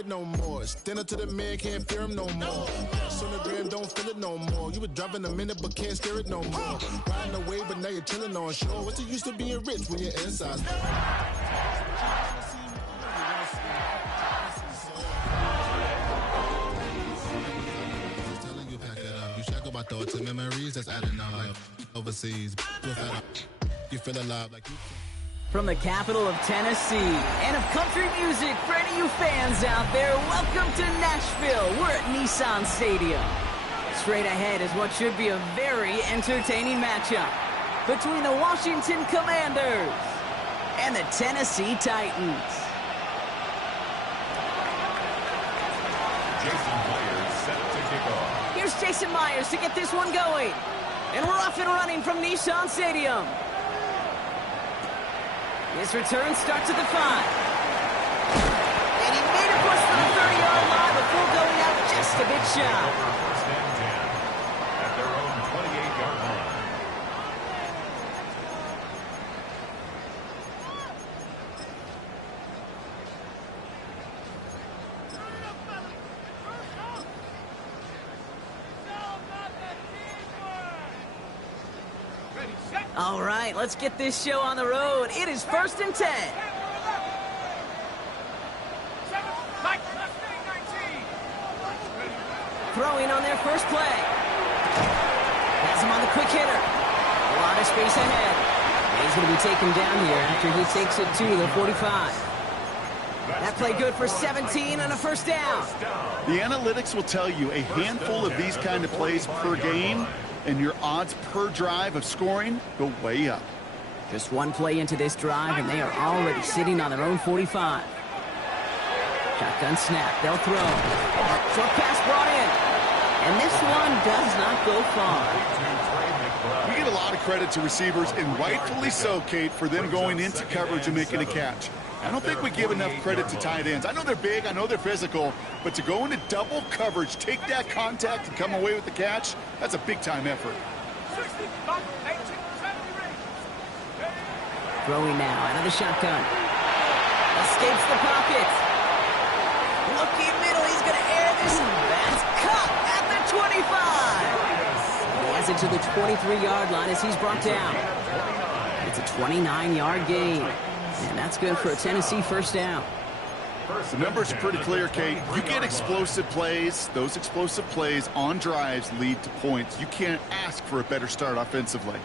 it no more. Stand up to the man, can't fear him no more. Sonogram, don't feel it no more. You were driving a minute, but can't steer it no more. Riding away, but now you're chilling on shore. What's it used to being rich when you're inside? Telling you pack it up. You shackle my thoughts and memories that's adding up. Overseas, you feel alive like you. From the capital of Tennessee and of country music, for any of you fans out there, welcome to Nashville. We're at Nissan Stadium. Straight ahead is what should be a very entertaining matchup between the Washington Commanders and the Tennessee Titans. Jason Myers set to kick off. Here's Jason Myers to get this one going. And we're off and running from Nissan Stadium. His return starts at the 5. And he made a push for the 30-yard line before going out just a bit shy. First and 10 at their own 28-yard line. All right, let's get this show on the road. It is 1st and 10. Throwing on their first play. Has him on the quick hitter. A lot of space ahead. And he's going to be taken down here after he takes it to the 45. That play good for 17 and a first down. The analytics will tell you a handful of these kind of plays per game, and your odds per drive of scoring go way up. Just one play into this drive, and they are already sitting on their own 45. Shotgun snap. They'll throw. Short pass brought in. And this one does not go far. We get a lot of credit to receivers, and rightfully so, Kate, for them going into coverage and making a catch. I don't think we give enough credit to tight ends. I know they're big, I know they're physical, but to go into double coverage, take that contact, and come away with the catch, that's a big-time effort. Throwing now out of the shotgun. Escapes the pocket. Looking middle, he's going to air this. That's caught at the 25. He has it to the 23-yard line as he's brought down. It's a 29-yard gain. And that's good for a Tennessee first down. The numbers are pretty clear, Kate. You get explosive plays. Those explosive plays on drives lead to points. You can't ask for a better start offensively.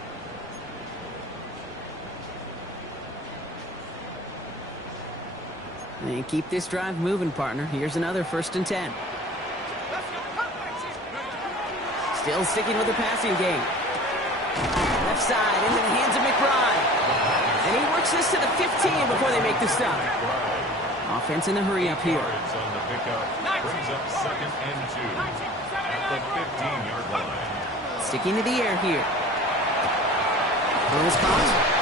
And keep this drive moving, partner. Here's another 1st and 10. Still sticking with the passing game. Left side into the hands of McBride. And he works this to the 15 before they make the stop. Offense in the hurry up here. On the pickup brings up 2nd and 2 at the 15-yard line. Sticking to the air here. Throws caught.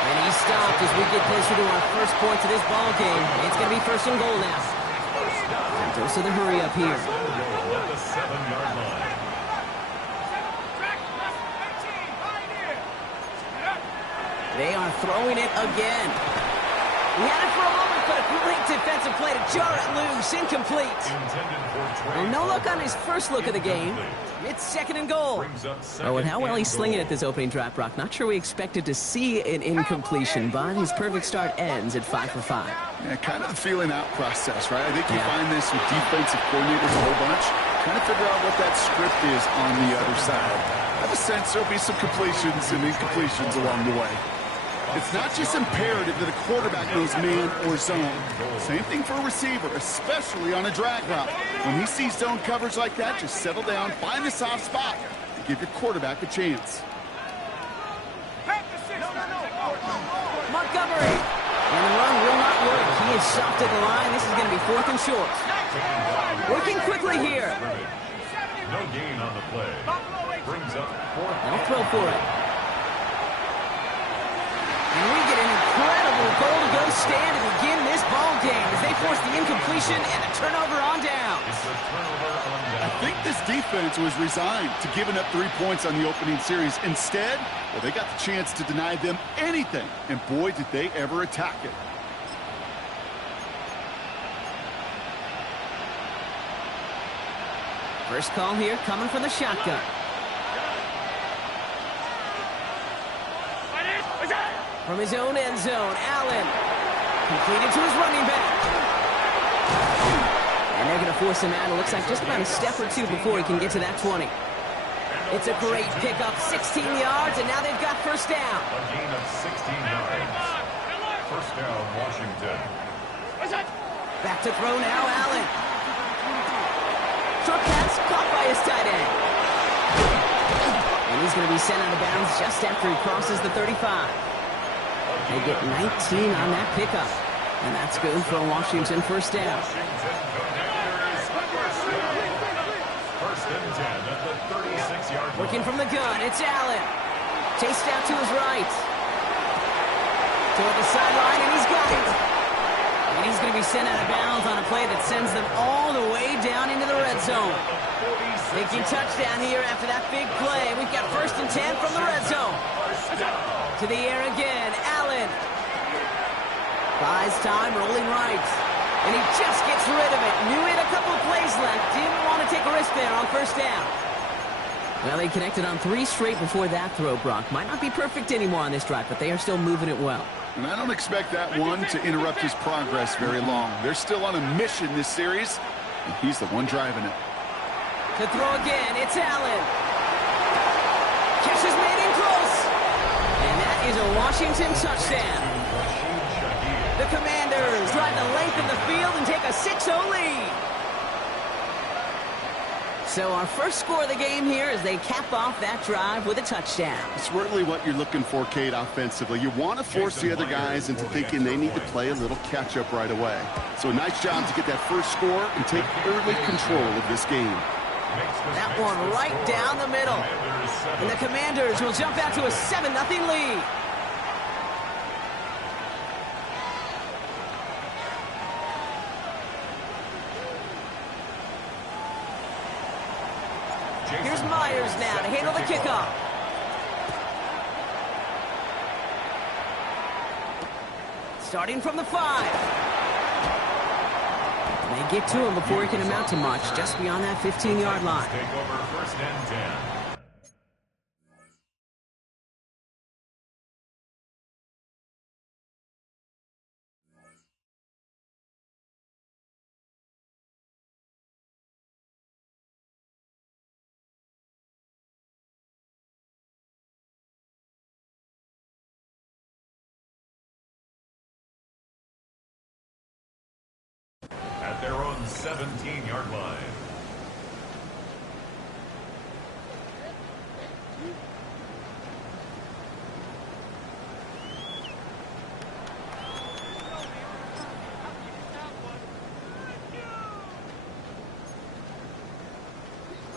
And he's stopped as we get closer to our first points of this ball game. It's going to be 1st and goal now. And goes to the hurry up here. At the 7-yard line. They are throwing it again. He had it for a moment, but a great defensive play to jar it loose. Incomplete. Well, no luck on his first look of the game. It's 2nd and goal. Oh, and how well he's slinging at this opening drive, Brock. Not sure we expected to see an incompletion, but his perfect start ends at 5 for 5. Yeah, kind of the feeling out process, right? I think you find this with defensive coordinators a whole bunch. Kind of figure out what that script is on the other side. I have a sense there'll be some completions and incompletions along the way. It's not just imperative that a quarterback knows man or zone. Same thing for a receiver, especially on a drag route. When he sees zone coverage like that, just settle down, find the soft spot, and give your quarterback a chance. Montgomery. And the run will not work. He is soft at the line. This is going to be 4th and short. Working quickly here. No gain on the play. Brings up 4th. They'll throw for it. And we get an incredible goal-to-go stand to begin this ball game as they force the incompletion and a turnover on down. I think this defense was resigned to giving up 3 points on the opening series. Instead, well, they got the chance to deny them anything, and boy, did they ever attack it. First call here coming from the shotgun. From his own end zone, Allen. Completed to his running back. And they're going to force him out. It looks like just about a step or two before he can get to that 20. It's a great pickup, 16 yards, and now they've got first down. A gain of 16 yards. First down, Washington. Back to throw now, Allen. Short pass caught by his tight end. And he's going to be sent out of bounds just after he crosses the 35. They get 19 on that pickup. And that's good for a Washington first down. First and 10 at the 36-yard line. Working from the gun, it's Allen. Chased out to his right. Toward the sideline, and he's got it. And he's going to be sent out of bounds on a play that sends them all the way down into the red zone. Making touchdown here after that big play. We've got first and 10 from the red zone. To the air again, Allen. Buys time, rolling right. And he just gets rid of it. Knew he had a couple of plays left. Didn't want to take a risk there on first down. Well, they connected on 3 straight before that throw, Brock. Might not be perfect anymore on this drive, but they are still moving it well. And I don't expect that one to interrupt his progress very long. They're still on a mission this series, and he's the one driving it. To throw again, it's Allen. Catch is made in close. And that is a Washington touchdown. The Commanders drive the length of the field and take a 6-0 lead. So our first score of the game here as they cap off that drive with a touchdown. It's really what you're looking for, Kate, offensively. You want to force the other guys into thinking they need to play a little catch-up right away. So a nice job to get that first score and take early control of this game. That one right down the middle. And the Commanders will jump out to a 7-0 lead. Here's Myers now to handle the kickoff. Starting from the 5. They get to him before he can amount to much, just beyond that 15-yard line. Take over first and 10. At their own 17-yard line.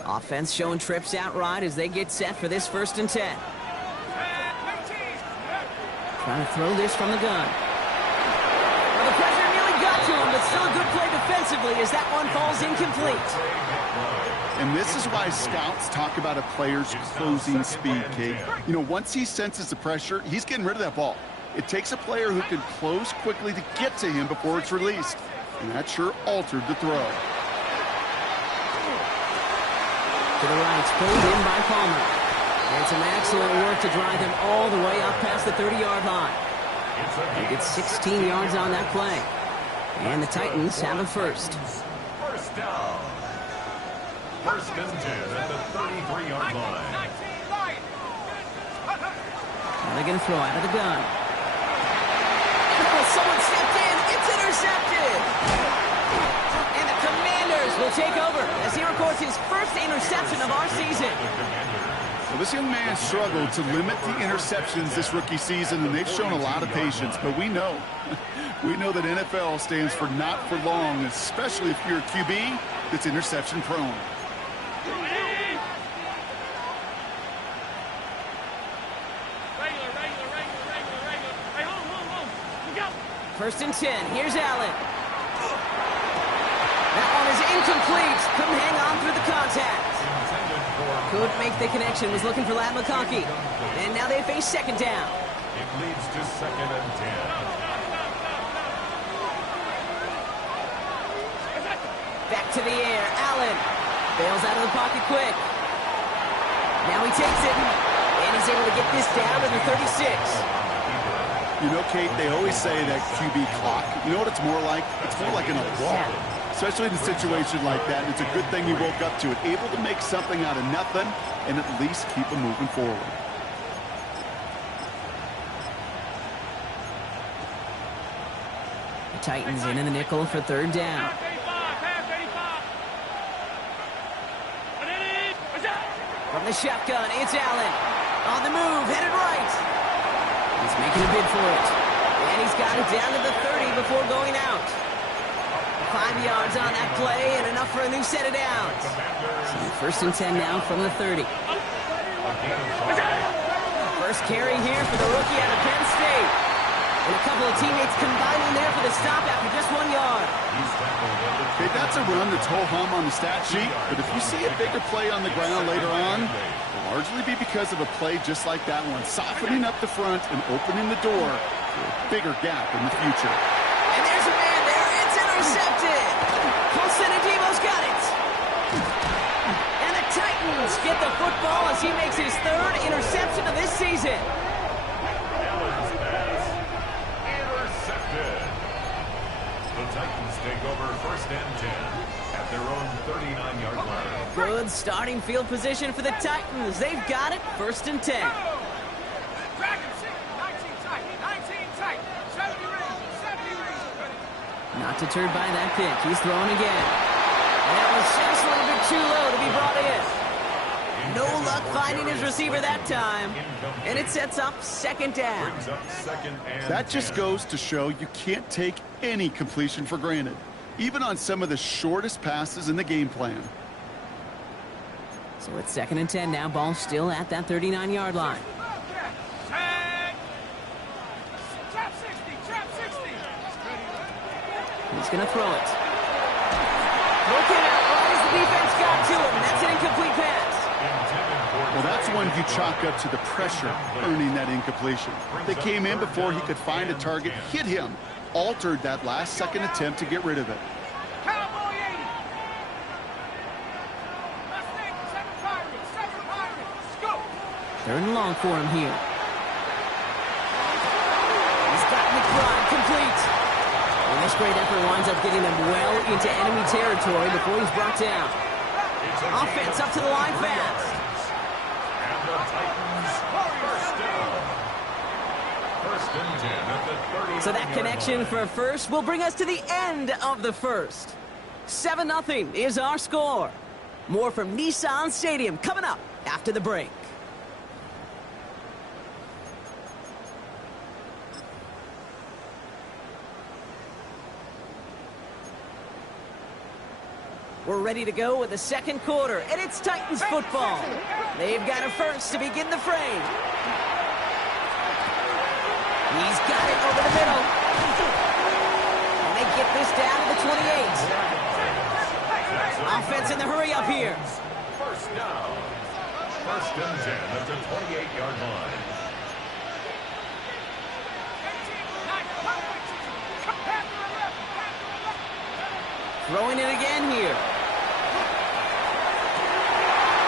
Offense showing trips out right as they get set for this first and 10. Trying to throw this from the gun. Well, the pressure nearly got to him, but still a good play defensively as that one falls incomplete. And this is why scouts talk about a player's closing speed, Kate. You know, once he senses the pressure, he's getting rid of that ball. It takes a player who can close quickly to get to him before it's released. And that sure altered the throw. To the right, pulled in by Palmer. And some excellent work to drive him all the way up past the 30-yard line. They get 16 yards on that play. And the Titans have a first. First down. First and 10 at the 33-yard line. Now they're going to throw out of the gun. Oh, someone stepped in. It's intercepted. And the Commanders will take over as he records his first interception of our season. Well, this young man struggled to limit the interceptions this rookie season, and they've shown a lot of patience. But we know that NFL stands for not for long, especially if you're a QB that's interception prone. First and 10. Here's Allen. That one is incomplete. Couldn't hang on through the contact. Couldn't make the connection. Was looking for Ladd McConkey. And now they face second down. It leads to second and 10. Back to the air. Allen. Bails out of the pocket quick. Now he takes it, and he's able to get this down to the 36. You know, Kate, they always say that QB clock. You know what it's more like? It's more like an alarm, especially in a situation like that. And it's a good thing you woke up to it, able to make something out of nothing and at least keep them moving forward. The Titans in the nickel for third down. From the shotgun, it's Allen. On the move, headed right. He's making a bid for it. And he's got it down to the 30 before going out. 5 yards on that play and enough for a new set of downs. So first and 10 now from the 30. First carry here for the rookie out of Penn State. And a couple of teammates combining there for the stop after just 1 yard. Okay, that's a run that's ho-hum on the stat sheet, but if you see a bigger play on the ground later on, it'll largely be because of a play just like that one, softening up the front and opening the door for a bigger gap in the future. And there's a man there. It's intercepted. Colson Adebo's got it. And the Titans get the football as he makes his third interception of this season. Titans take over first and 10 at their own 39-yard line. Good starting field position for the Titans. They've got it. First and 10. Not deterred by that pitch. He's throwing again. And that was just a little bit too low to be brought in. No luck finding his receiver that time. And it sets up second down. That just goes to show you can't take any completion for granted, even on some of the shortest passes in the game plan. So it's second and 10 now. Ball still at that 39-yard line. He's going to throw it. Looking out right as the defense got to him. That's an incomplete pass. Well, that's one you chalk up to the pressure earning that incompletion. They came in before he could find a target, hit him, altered that last-second attempt to get rid of it. Third and long for him here. He's got McBride complete. And this great effort winds up getting them well into enemy territory before he's brought down. Offense up to the line fast. And the Titans first and 10 at the 30. So that connection for a first will bring us to the end of the first. 7-0 is our score. More from Nissan Stadium coming up after the break. We're ready to go with the second quarter, and it's Titans football. They've got a first to begin the frame. He's got it over the middle. And they get this down to the 28. Offense in the hurry up here. First down. First and 10 at the 28-yard line. Throwing it again here.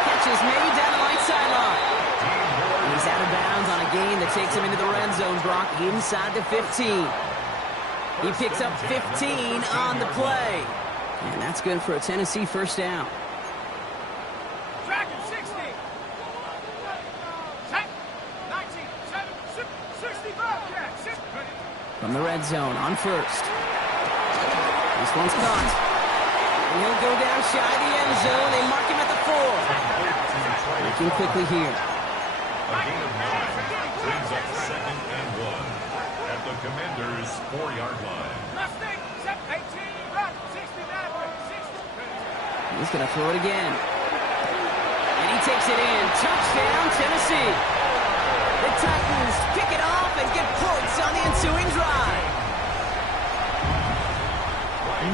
Catch is made down the right sideline. He's out of bounds on a gain that takes him into the red zone, Brock, inside the 15. He picks up 15 on the play. And that's good for a Tennessee first down. From the red zone on first. This one's caught. And he'll go down shy of the end zone. They mark him at the 4. Looking quickly here. A gain of 9 brings up second and 1 at the Commanders' 4-yard line. He's going to throw it again. And he takes it in. Touchdown, Tennessee. The Titans pick it off and get points on the ensuing drive.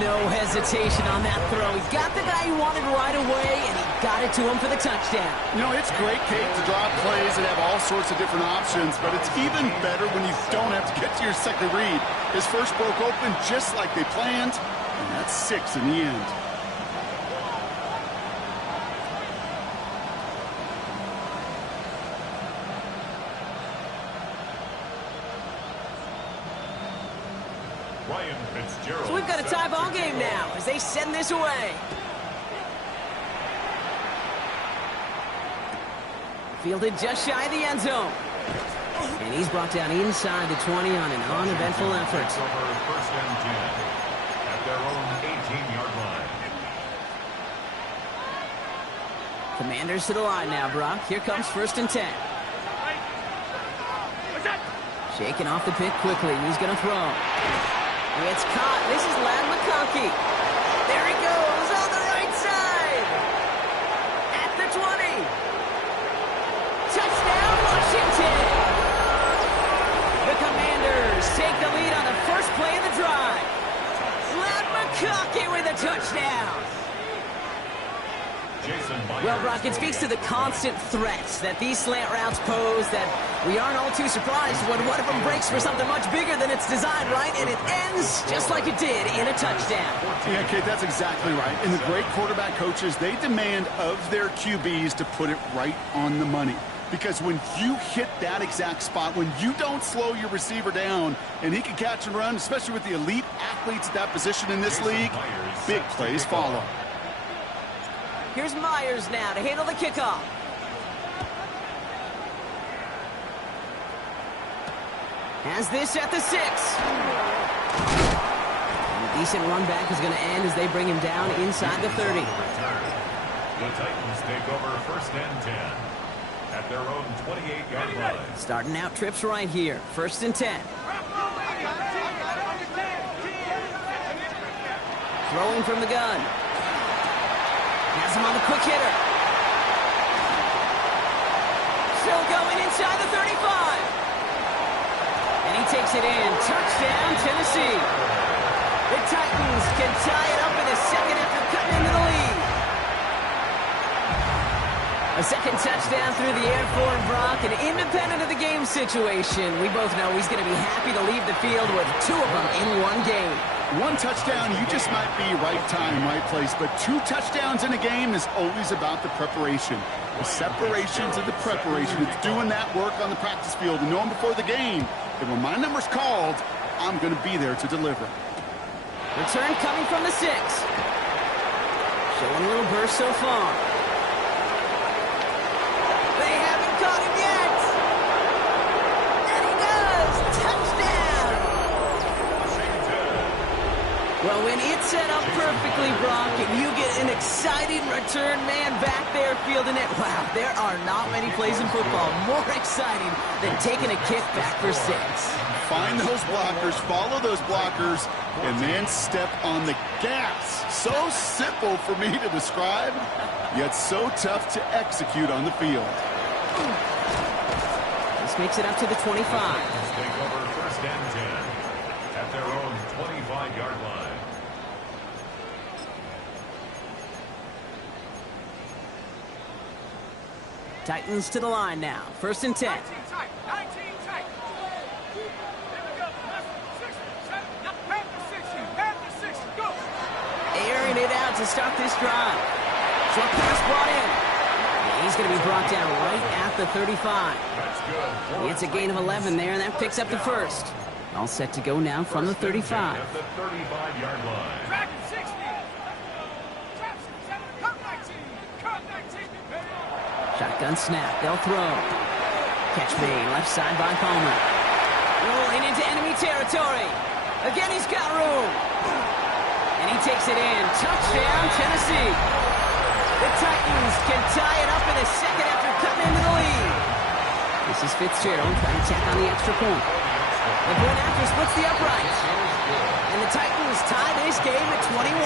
No hesitation on that throw. He got the guy he wanted right away, and he got it to him for the touchdown. You know, it's great, Kate, to draw plays and have all sorts of different options, but it's even better when you don't have to get to your second read. His first broke open just like they planned, and that's 6 in the end. So we've got a tie ball game now as they send this away. Fielded just shy of the end zone. And he's brought down inside the 20 on an uneventful effort. Over first and 10 at their own 18-yard line. Commanders to the line now, Brock. Here comes first and 10. Shaking off the pick quickly. He's going to throw. It's caught. This is Ladd McConkey. There he goes on the right side. At the 20. Touchdown, Washington. The Commanders take the lead on the first play of the drive. Ladd McConkey with a touchdown. Well, Brock, it speaks to the constant threats that these slant routes pose that we aren't all too surprised when one of them breaks for something much bigger than it's designed, right? And it ends just like it did in a touchdown. Yeah, Kate, that's exactly right. And the great quarterback coaches, they demand of their QBs to put it right on the money. Because when you hit that exact spot, when you don't slow your receiver down and he can catch and run, especially with the elite athletes at that position in this league, big plays follow. Here's Myers now to handle the kickoff. Has this at the 6. And a decent run back is going to end as they bring him down inside the 30. The Titans take over first and 10 at their own 28-yard line. Starting out trips right here. First and 10. Throwing from the gun. Has him on the quick hitter. Still going inside the 35. And he takes it in. Touchdown, Tennessee. The Titans can tie it up in a second after cutting into the lead. A second touchdown through the air for Brock, and independent of the game situation, we both know he's going to be happy to leave the field with 2 of them in one game. One touchdown, you just might be right time, right place. But 2 touchdowns in a game is always about the preparation. The separation to the preparation. It's doing that work on the practice field and knowing before the game that when my number's called, I'm going to be there to deliver. Return coming from the 6. Showing a little burst so far. They haven't caught him yet. And he does. Touchdown. Well, when it's set up perfectly, Brock, and you get an exciting return man back there fielding it, wow, there are not many plays in football more exciting than taking a kick back for 6. Find those blockers, follow those blockers, and then step on the gas. So simple for me to describe, yet so tough to execute on the field. This makes it up to the 25. Take over first and 10 at their own 25-yard line. Titans to the line now. First and 10. 19 tight. 19 tight. Here we go. 6, 7, back to 6. Back to 6. Go. Airing it out to start this drive. Short pass brought in. And he's going to be brought down right at the 35. That's good. It's a gain of 11 there, and that picks up the first. All set to go now from the 35. At the 35-yard line. Track 60. Trap 7. Come 19. Come 19. Shotgun snap. They'll throw. Catch made. Left side by Palmer. Rolling into enemy territory. Again, he's got room. And he takes it in. Touchdown, Tennessee. The Titans can tie it up in a second after cutting into the lead. This is Fitzgerald trying to tack on the extra point. The point after splits the uprights. And the Titans tie this game at 21.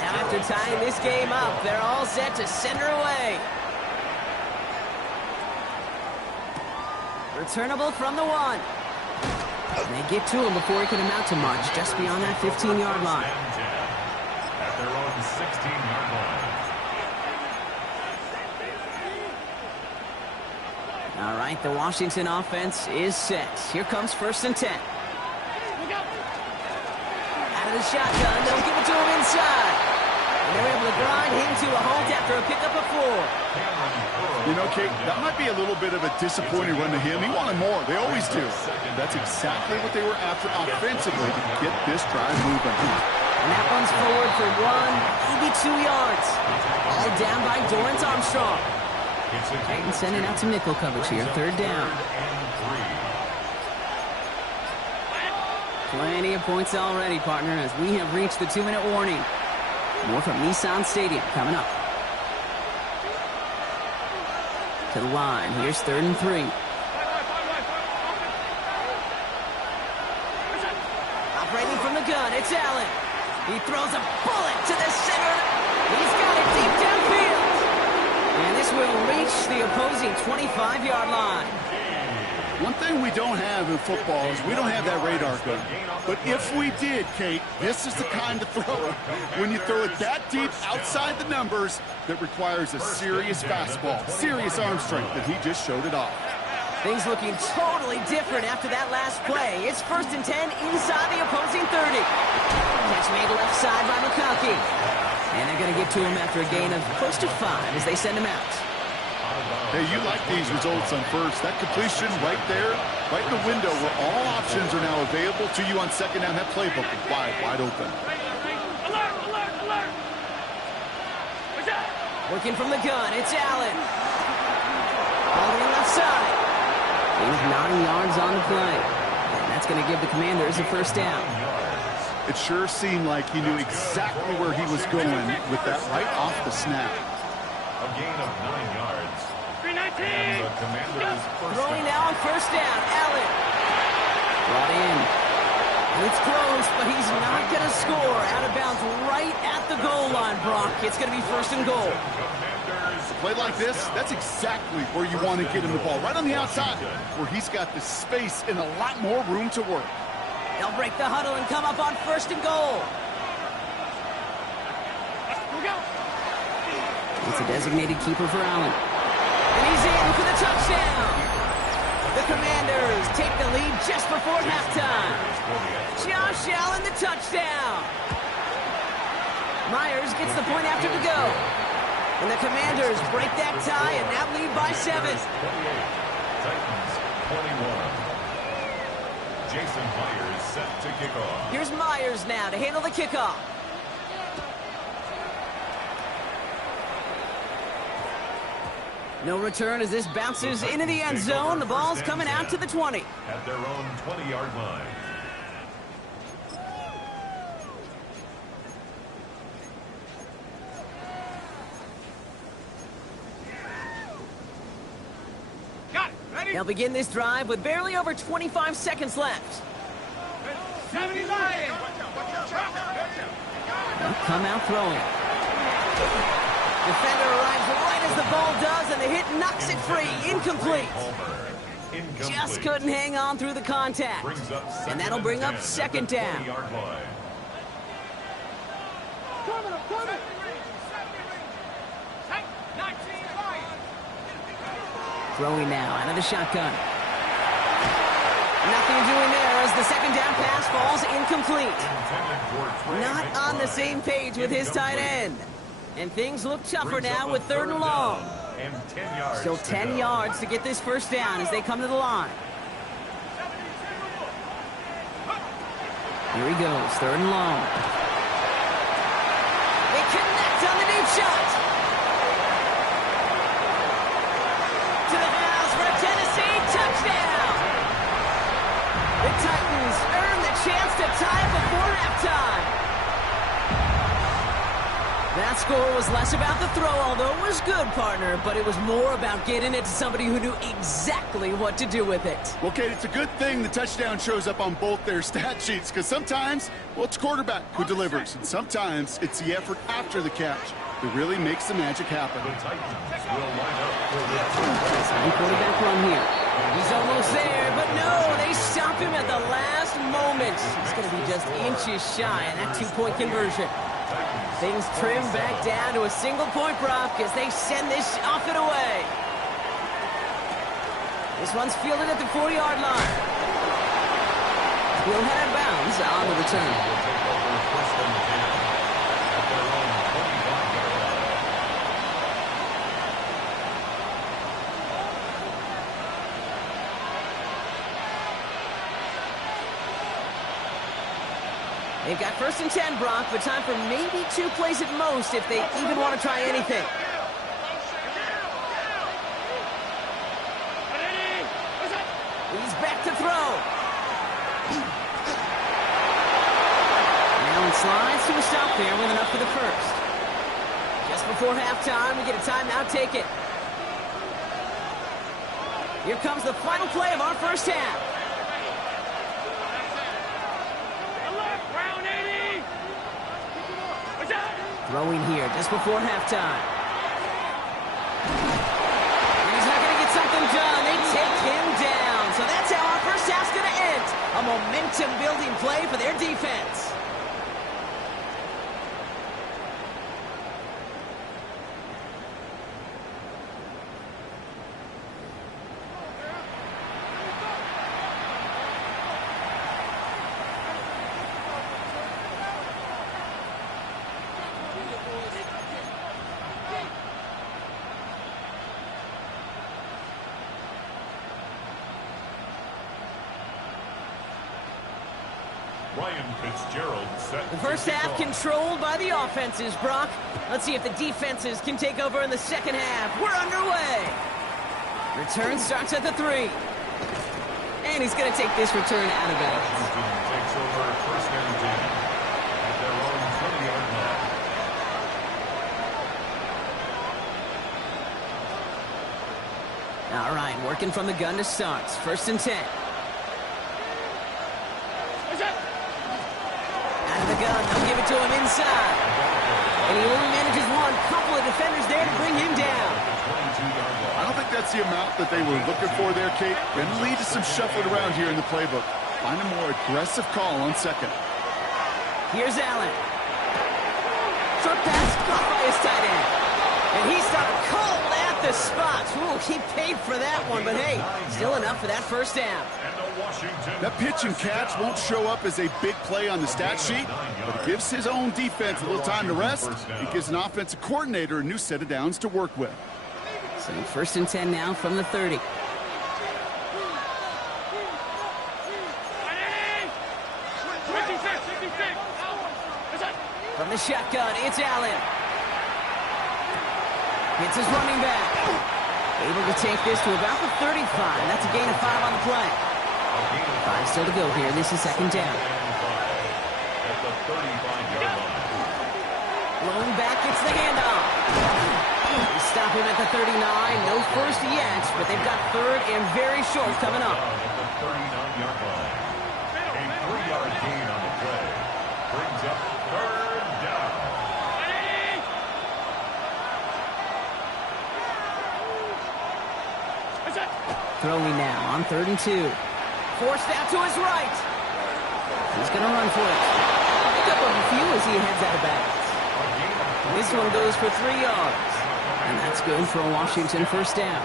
Now after tying this game up, they're all set to send her away. Returnable from the 1. They get to him before he can amount to much, just beyond that 15-yard line. At their own 16-yard line. All right, the Washington offense is set. Here comes first and 10. Out of the shotgun, they'll give it to him inside. And they're able to grind him to a halt after a pickup of 4. You know, Kate, that might be a little bit of a disappointing run to him. He wanted more. They always do. That's exactly what they were after offensively to get this drive moving. And that one's forward for 1, maybe 2 yards. All down by Dorrance Armstrong. Titans sending out some nickel coverage here. 3rd down. Plenty of points already, partner, as we have reached the 2-minute warning. More from Nissan Stadium coming up. To the line. Here's 3rd and 3. Operating from the gun, it's Allen. He throws a bullet to the center. He's got it deep downfield. And this will reach the opposing 25-yard line. One thing we don't have in football is we don't have that radar gun. But if we did, Kate, this is the kind of throw. When you throw it that deep outside the numbers, that requires a serious fastball, serious arm strength, and he just showed it off. Things looking totally different after that last play. It's 1st and 10 inside the opposing 30. Catch made left side by McConkey. And they're going to get to him after a gain of close to 5 as they send him out. Hey, you like these results on first. That completion right there, right in the window where all options are now available to you on 2nd down. That playbook is wide open. Working from the gun, it's Allen. All the way left side. He's 9 yards on the play. And that's going to give the Commanders a 1st down. It sure seemed like he knew exactly where he was going with that right off the snap. A gain of 9 yards. And the Commanders Throwing now on 1st down, Allen. Brought in. It's close, but he's not going to score. Out of bounds right at the goal line, Brock. It's going to be 1st and goal. A play like this, that's exactly where you want to get him the ball. Right on the outside, where he's got the space and a lot more room to work. They'll break the huddle and come up on 1st and goal. It's a designated keeper for Allen. And he's in for the touchdown. The Commanders take the lead just before halftime. Josh Allen, the touchdown. Myers gets the point after to go. And the Commanders break that tie and now lead by 7. Titans 21. Jason Myers set to kick off. Here's Myers now to handle the kickoff. No return as this bounces into the end zone. The ball's coming out to the 20. At their own 20-yard line. Got it. Ready? They'll begin this drive with barely over 25 seconds left. 79. They'll come out throwing. Defender arrives right as the ball does, and the hit knocks it free. Incomplete. Just couldn't hang on through the contact. And that'll bring up 2nd down. Throwing now out of the shotgun. Nothing doing there as the 2nd down pass falls incomplete. Not on the same page with his tight end. And things look tougher now with 3rd and long. Still 10 yards to get this 1st down as they come to the line. Here he goes, 3rd and long. They connect on the deep shot. To the house for a Tennessee touchdown. The Titans earn the chance to tie before halftime. That score was less about the throw, although it was good, partner, but it was more about getting it to somebody who knew exactly what to do with it. Well, Kate, it's a good thing the touchdown shows up on both their stat sheets, because sometimes, well, it's quarterback who delivers, and sometimes it's the effort after the catch that really makes the magic happen. Quarterback run here. He's almost there, but no, they stop him at the last moment. He's going to be just inches shy of that 2-point conversion. Things trim back down to a single-point Brock as they send this off and away. This one's fielded at the 40-yard line. He'll head out of bounds on the return. They've got 1st and 10, Brock, but time for maybe 2 plays at most if they even want to try anything. He's back to throw. Allen slides to a stop there with enough for the first. Just before halftime, we get a timeout. Take it. Here comes the final play of our first half. Throwing here just before halftime. And he's not going to get something done. They take him down. So that's how our first half's going to end. A momentum-building play for their defense. Ryan Fitzgerald set. The first half controlled by the offenses, Brock. Let's see if the defenses can take over in the second half. We're underway. Return starts at the 3. And he's going to take this return out of bounds. Washington takes over 1st and 10 at their own 20-yard line. All right, working from the gun to start. 1st and 10. Out of the gun, they'll give it to him inside. And he only manages one. Couple of defenders there to bring him down. I don't think that's the amount that they were looking for there, Kate. Going to lead to some shuffling around here in the playbook. Find a more aggressive call on second. Here's Allen. Short pass caught by his tight end. And he started cold at the spot. Ooh, he paid for that one, but hey, still enough for that first down. That pitch and catch won't show up as a big play on the stat sheet, but it gives his own defense a little time to rest. It gives an offensive coordinator a new set of downs to work with. So 1st and 10 now from the 30. From the shotgun, it's Allen. Hits his running back. Able to take this to about the 35. That's a gain of 5 on the play. 5 still to go here. This is second down. At the 35-yard line. Blown back, it's the handoff. They stop him at the 39. No first yet, but they've got 3rd and very short coming up. At the 39-yard line. A 3-yard gain on the play. Brings up 3rd down. Throwing now on 3rd and 2. Forced out to his right. He's going to run for it. Pick up a few as he heads out of bounds. This one goes for 3 yards. And that's good for a Washington first down.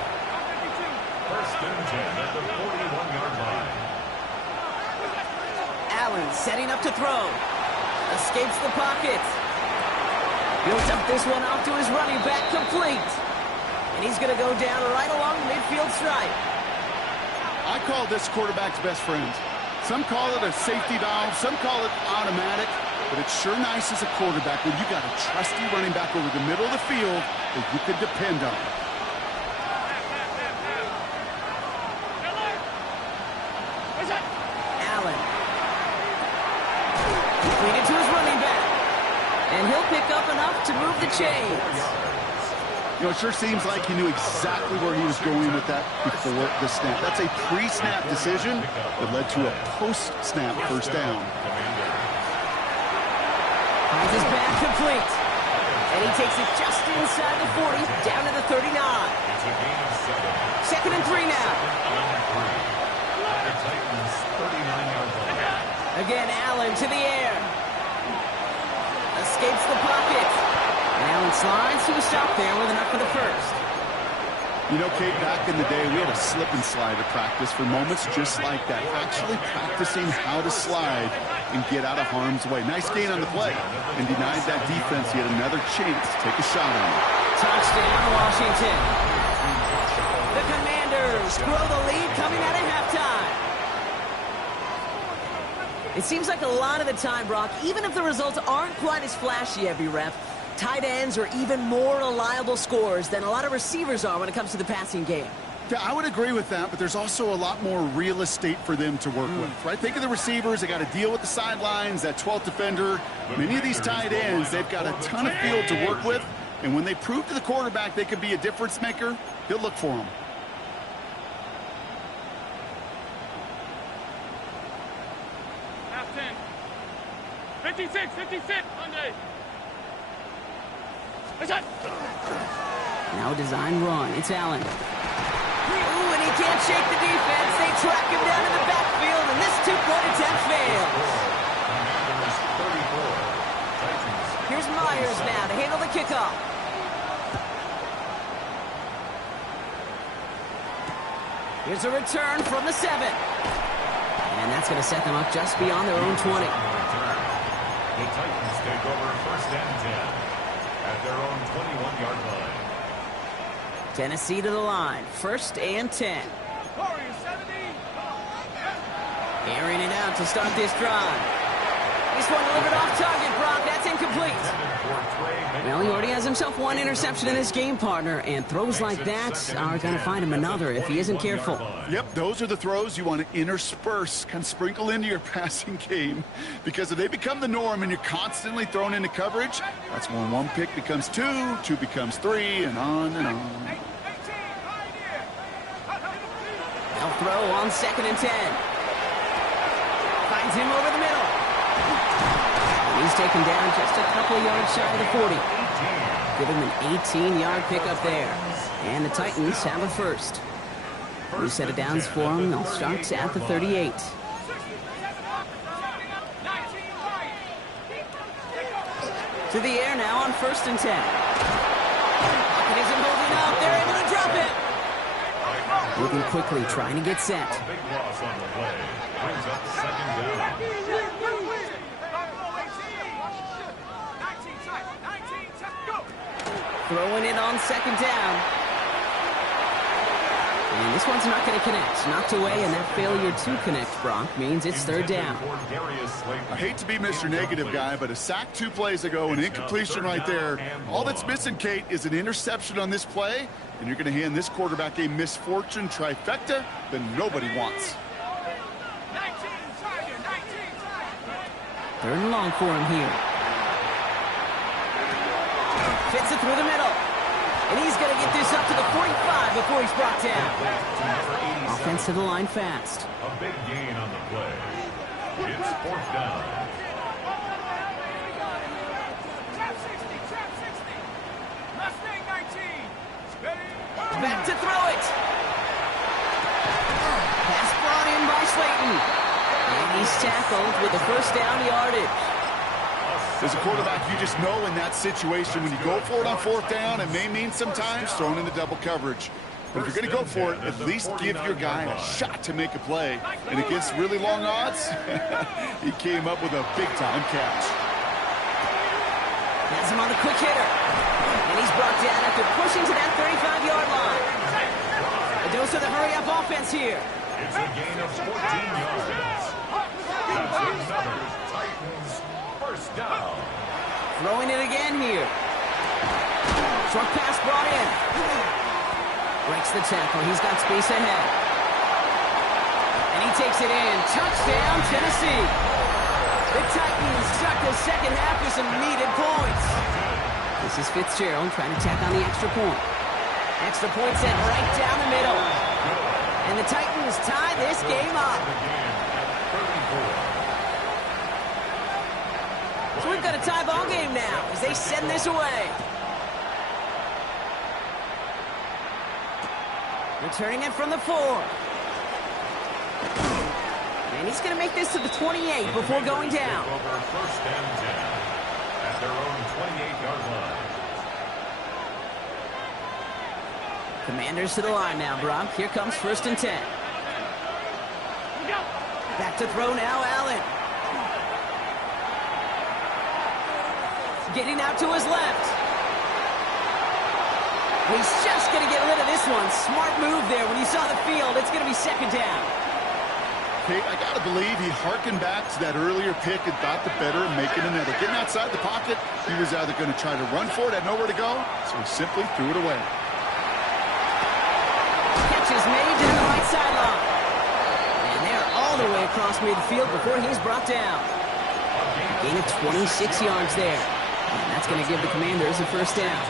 1st and 10 at the 41-yard line. Allen setting up to throw. Escapes the pocket. He'll dump this one off to his running back, complete. And he's going to go down right along the midfield stripe. I call this quarterback's best friend. Some call it a safety valve, some call it automatic, but it's sure nice as a quarterback when you got a trusty running back over the middle of the field that you can depend on. Allen. Completed to his running back. And he'll pick up enough to move the chains. You know, it sure seems like he knew exactly where he was going with that before the snap. That's a pre-snap decision that led to a post-snap first down. Finds his back complete. And he takes it just inside the 40, down to the 39. It's a gain of 7. 2nd and 3 now. The Titans 39-yard line. Again, Allen to the air. Escapes the pocket. And Allen slides to a stop there with enough for the first. You know, Kate, back in the day, we had a slip and slide to practice for moments just like that. Actually practicing how to slide and get out of harm's way. Nice gain on the play and denied that defense yet another chance to take a shot on it. Touchdown, Washington. The Commanders grow the lead coming out of halftime. It seems like a lot of the time, Brock, even if the results aren't quite as flashy every rep, tight ends are even more reliable scorers than a lot of receivers are when it comes to the passing game. Yeah, I would agree with that, but there's also a lot more real estate for them to work with, right? Think of the receivers. They got to deal with the sidelines, that 12th defender. Many of these tight ends, they've got a ton of field to work with, and when they prove to the quarterback they could be a difference maker, he'll look for them. Half 10. 56, 56, Monday. Now a design run. It's Allen. Ooh, and he can't shake the defense. They track him down in the backfield, and this two-point attempt fails. Here's Myers now to handle the kickoff. Here's a return from the 7. And that's going to set them up just beyond their own 20. The Titans take over 1st and 10 at their own 21-yard line. Tennessee to the line. 1st and 10. Warriors 70. Airing it out to start this drive. This one delivered off target, Brock. That's incomplete. Well, he already has himself one interception in this game, partner, and throws like that are going to find him another if he isn't careful. Yep, those are the throws you want to intersperse, kind of sprinkle into your passing game, because if they become the norm and you're constantly thrown into coverage, that's when one pick becomes 2, 2 becomes 3, and on and on. They'll throw on 2nd and 10. Finds him over the middle. He's taken down just a couple of yards shy of the 40. Give him an 18-yard pickup there. And the Titans have a first. New set of downs for them. They'll start at the 38. To the air now on 1st and 10. Pocket isn't holding up. They're able to drop it. Moving quickly, trying to get set. A big loss on the play. Brings up 2nd down. Throwing it on 2nd down. And this one's not going to connect. Knocked away, and that failure to connect, Brock, means it's 3rd down. I hate to be Mr. Negative guy, but a sack 2 plays ago, an incompletion right there. All that's missing, Kate, is an interception on this play, and you're going to hand this quarterback a misfortune trifecta that nobody wants. 3rd and long for him here. Fits it through the middle. And he's going to get this up to the 45 before he's brought down. Offense to the line fast. A big gain on the play. It's 4th down. Trap 60, trap 60. Mustang 19. Back to throw it. Pass brought in by Slayton. And he's tackled with the 1st down yardage. As a quarterback, you just know in that situation, when you go for it on 4th down, it may mean sometimes thrown into double coverage. But if you're going to go for it, at least give your guy a shot to make a play. And against really long odds, he came up with a big-time catch. Has him on the quick hitter. And he's brought down after pushing to that 35-yard line. A dose of the hurry-up offense here. It's a gain of 14 yards. That's another Titans 1st down. Throwing it again here. Short pass brought in. Breaks the tackle. He's got space ahead. And he takes it in. Touchdown, Tennessee. The Titans start the 2nd half with some needed points. This is Fitzgerald trying to tack on the extra point. Extra point sent right down the middle. And the Titans tie this game up. So we've got a tie ball game now as they send this away. Returning it from the 4. And he's going to make this to the 28 before going down. Over 1st and 10 at their own 28-yard line. Commanders to the line now, Brock. Here comes 1st and 10. Back to throw now, Allen. Getting out to his left. He's just going to get rid of this one. Smart move there when he saw the field. It's going to be 2nd down. Kate, I got to believe he harkened back to that earlier pick and thought the better of making another. Getting outside the pocket, he was either going to try to run for it, had nowhere to go, so he simply threw it away. Catch is made down the right sideline. And they're all the way across midfield before he's brought down. Gain of 26 yards there. And that's going to give the Commanders a first down.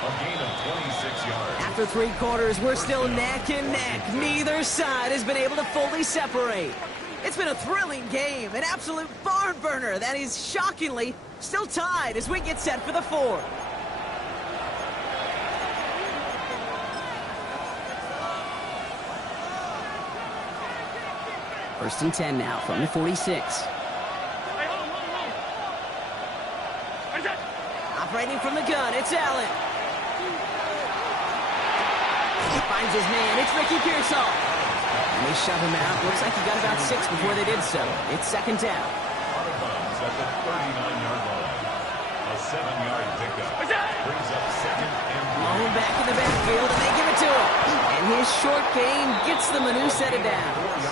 A gain of 26 yards. After 3 quarters, we're still neck and neck. Neither side has been able to fully separate. It's been a thrilling game, an absolute barn burner that is shockingly still tied as we get set for the 4th. First and 10 now from the 46. Operating from the gun, it's Allen. He finds his man, it's Ricky Pearsall. And they shove him out. Looks like he got about 6 before they did so. It's second down. Out of bounds at the 39-yard line. A 7-yard pickup. Brings up second and Long back in the backfield, and they give it to him. And his short gain gets them a new set of downs.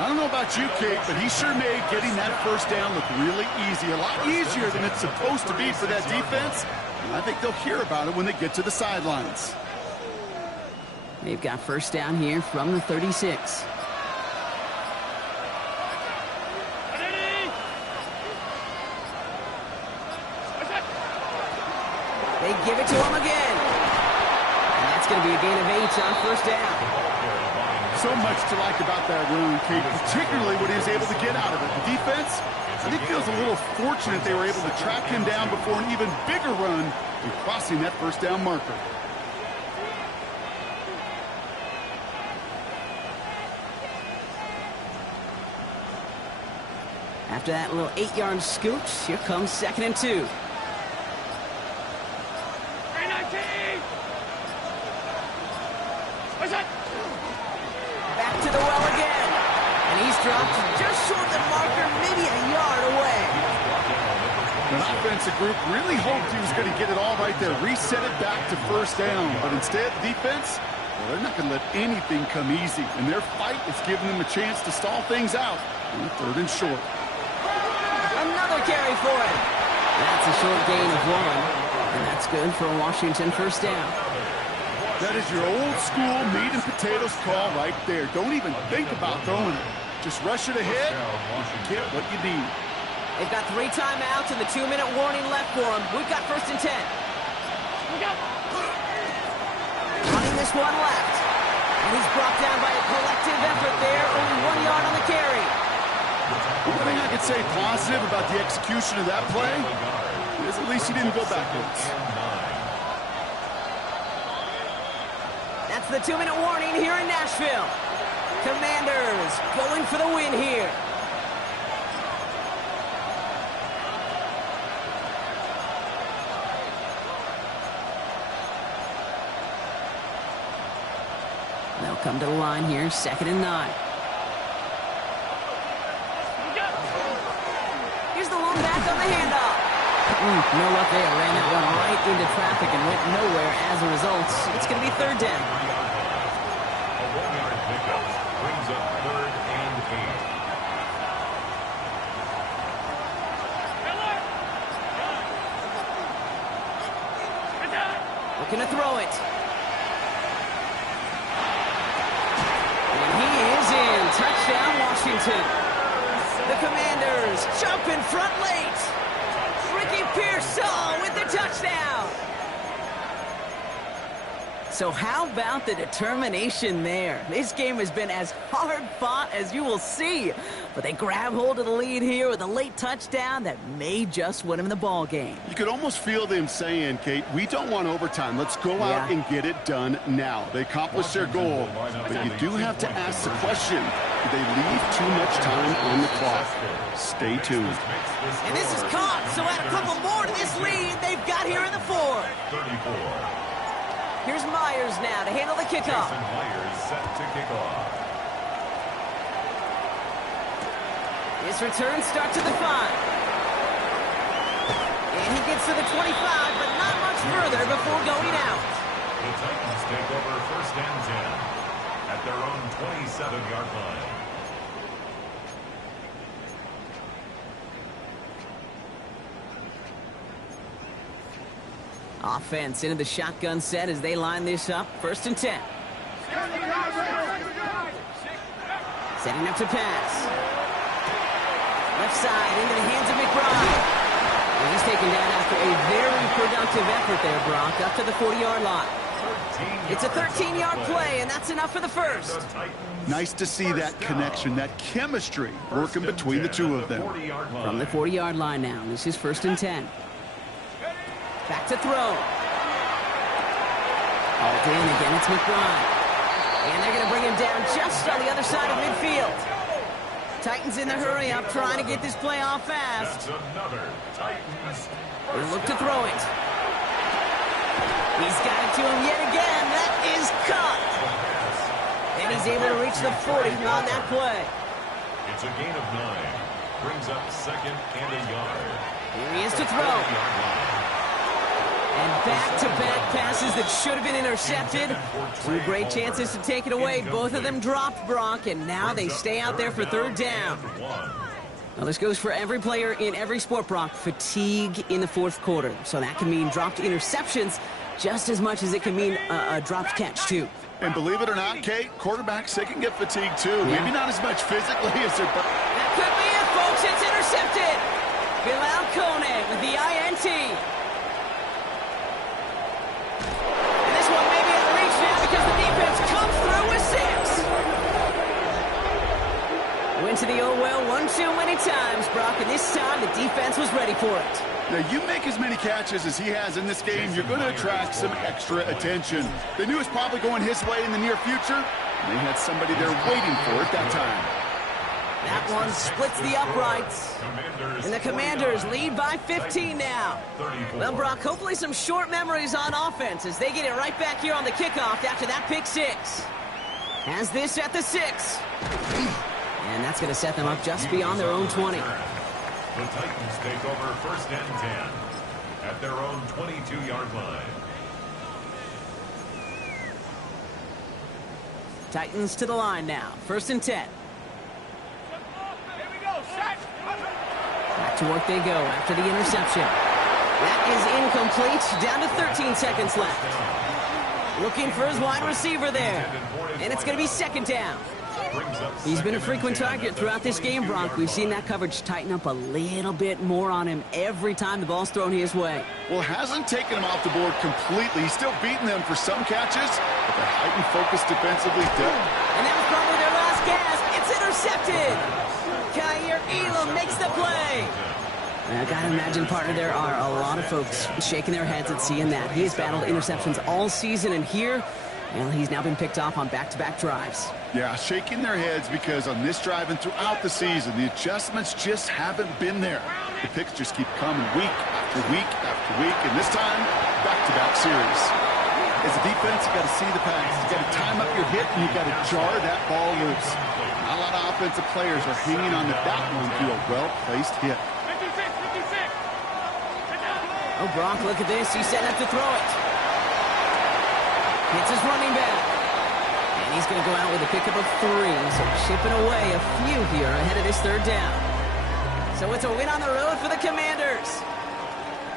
I don't know about you, Kate, but he sure made getting that first down look really easy. A lot easier than it's supposed to be for that defense. And I think they'll hear about it when they get to the sidelines. They've got first down here from the 36. They give it to him again. And that's going to be a gain of 8 on first down. So much to like about that run, Kate, particularly what he was able to get out of it. The defense, I think, feels a little fortunate they were able to track him down before an even bigger run in crossing that first down marker. After that little 8-yard scoot, here comes second and 2. Back to the well again. And he's dropped just short of the marker, maybe a yard away. The offensive group really hoped he was going to get it all right there, reset it back to first down. But instead, defense, well, they're not going to let anything come easy. And their fight is giving them a chance to stall things out on the 3rd and short. Another carry for him. That's a short gain of 1. And that's good for a Washington first down. That is your old school meat and potatoes call right there. Don't even think about throwing it. Just rush it ahead and get what you need. They've got 3 timeouts and the 2-minute warning left for them. We've got first and 10. Running this one left. And he's brought down by a collective effort there. Only 1 yard on the carry. One thing I could say positive about the execution of that play is at least he didn't go backwards. That's the 2-minute warning here in Nashville. Commanders going for the win here. They'll come to the line here, second and 9. Here's the long back on the handoff. No luck there. Ran that one right into traffic and went nowhere as a result. It's going to be third down. A 1-yard pickup brings up 3rd and 8. Looking to throw it. And he is in. Touchdown, Washington. The Commanders jump in front late. Ricky Pearsall with the touchdown. So how about the determination there? This game has been as hard fought as you will see. But they grab hold of the lead here with a late touchdown that may just win them the ball game. You could almost feel them saying, Kate, we don't want overtime. Let's go out and get it done now. They accomplished their goal. But you do have to ask the question, do they leave too much time on the clock? Stay tuned. And this is caught, so add a couple more to this lead they've got here in the 4th. 34. Here's Myers now to handle the kickoff. Jason Myers set to kick off. His return starts at the 5. And he gets to the 25, but not much further before going out. The Titans take over first and 10. at their own 27-yard line. Offense into the shotgun set as they line this up. 1st and 10. Setting up to pass. Left side into the hands of McBride. And he's taken down after a very productive effort there, Brock, up to the 40-yard line. It's a 13-yard play, and that's enough for the first. Nice to see that connection, that chemistry working between the two of them. From the 40-yard line now. This is 1st and 10. Back to throw. Hauled in again. It's McBride. And they're going to bring him down just on the other side of midfield. Titans in the hurry up, trying to get this play off fast. They look to throw it. He's got it to him yet again. That is caught. And he's able to reach the 40 on that play. It's a gain of 9. Brings up 2nd and a yard. Here he is to throw. And back-to-back passes that should have been intercepted. 2 great chances to take it away. Both of them dropped, Brock, and now they stay out there for 3rd down. Now, this goes for every player in every sport, Brock. Fatigue in the 4th quarter. So that can mean dropped interceptions just as much as it can mean a dropped catch, too. And believe it or not, Kate, quarterbacks, they can get fatigued, too. Yeah. Maybe not as much physically as their... That could be it, folks. It's intercepted. Bilal Koenig with the INT. And this one may be out of reach now because the defense comes through with 6. Went to the oh-well one too many times, Brock, and this time the defense was ready for it. Now, you make as many catches as he has in this game, you're going to attract some extra attention. They knew it was probably going his way in the near future, and they had somebody there waiting for it that time. That one splits the uprights, and the Commanders lead by 15 now. Well, Brock, hopefully some short memories on offense as they get it right back here on the kickoff after that pick 6. Has this at the 6. And that's going to set them up just beyond their own 20. The Titans take over 1st and 10 at their own 22-yard line. Titans to the line now. 1st and 10. Back to work they go after the interception. That is incomplete. Down to 13 seconds left. Looking for his wide receiver there. And it's going to be 2nd down. He's been a frequent target throughout this game, Brock. We've seen that coverage tighten up a little bit more on him every time the ball's thrown his way. Well, hasn't taken him off the board completely. He's still beating them for some catches, but the heightened focus defensively does. And that was probably their last gasp. It's intercepted. Kaiir Elam makes the play. I gotta imagine, partner, there are a lot of folks shaking their heads at seeing that. He has battled interceptions all season, and here, well, he's now been picked off on back-to-back drives. Yeah, shaking their heads because on this drive and throughout the season, the adjustments just haven't been there. The picks just keep coming week after week after week, and this time, back-to-back series. As a defense, you got to see the pass. You got to time up your hit, and you got to jar that ball loose. Not a lot of offensive players are hanging on to that one through a well-placed hit. Oh, Brock, look at this. He's setting up to throw it. Hits his running back. And he's going to go out with a pickup of 3, so chipping away a few here ahead of this 3rd down. So it's a win on the road for the Commanders.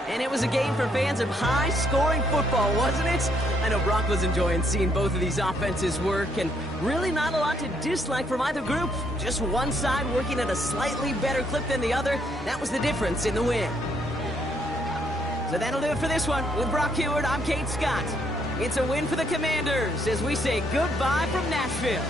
And it was a game for fans of high-scoring football, wasn't it? I know Brock was enjoying seeing both of these offenses work, and really not a lot to dislike from either group. Just one side working at a slightly better clip than the other. That was the difference in the win. So that'll do it for this one. With Brock Huard, I'm Kate Scott. It's a win for the Commanders as we say goodbye from Nashville.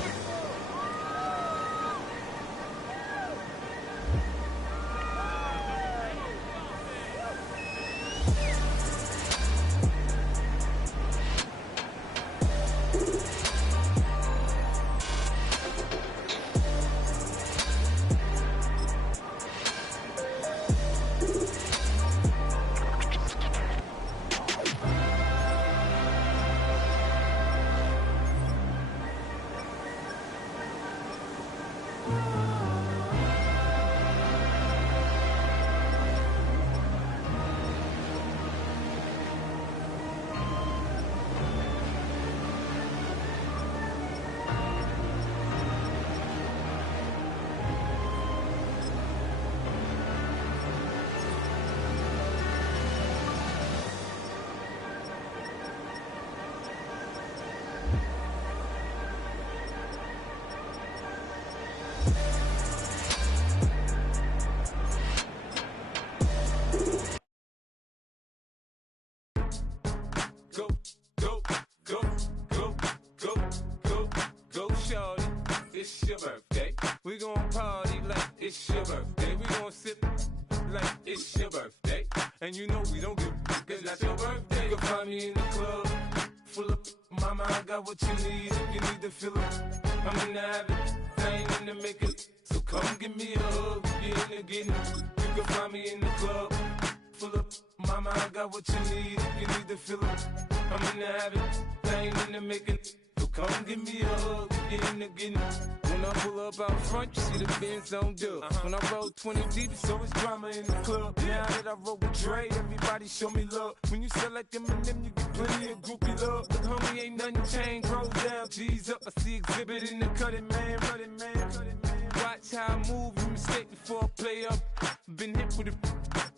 And you know we don't give cause that's your birthday. You can find me in the club, full of mama, I got what you need. If you need to fill up, I'm in the habit, I ain't in the making. So come give me a hug, if you're in the getting. You can find me in the club, full of mama, I got what you need. If you need to fill up, I'm in the habit, I ain't in the making. So come give me a hug, if you're in the getting. When I pull up out front, you see the Benz on dub. When I roll 20 deep, it's always drama in the club. Now that I roll with Dre, everybody show me love. When you sell like them and them, you get plenty of groupie love. But homie, ain't nothing changed. Roll down, G's up. I see exhibit in the cutting, man. Running, man. Watch how I move, you mistake before I play up. Been hit with it,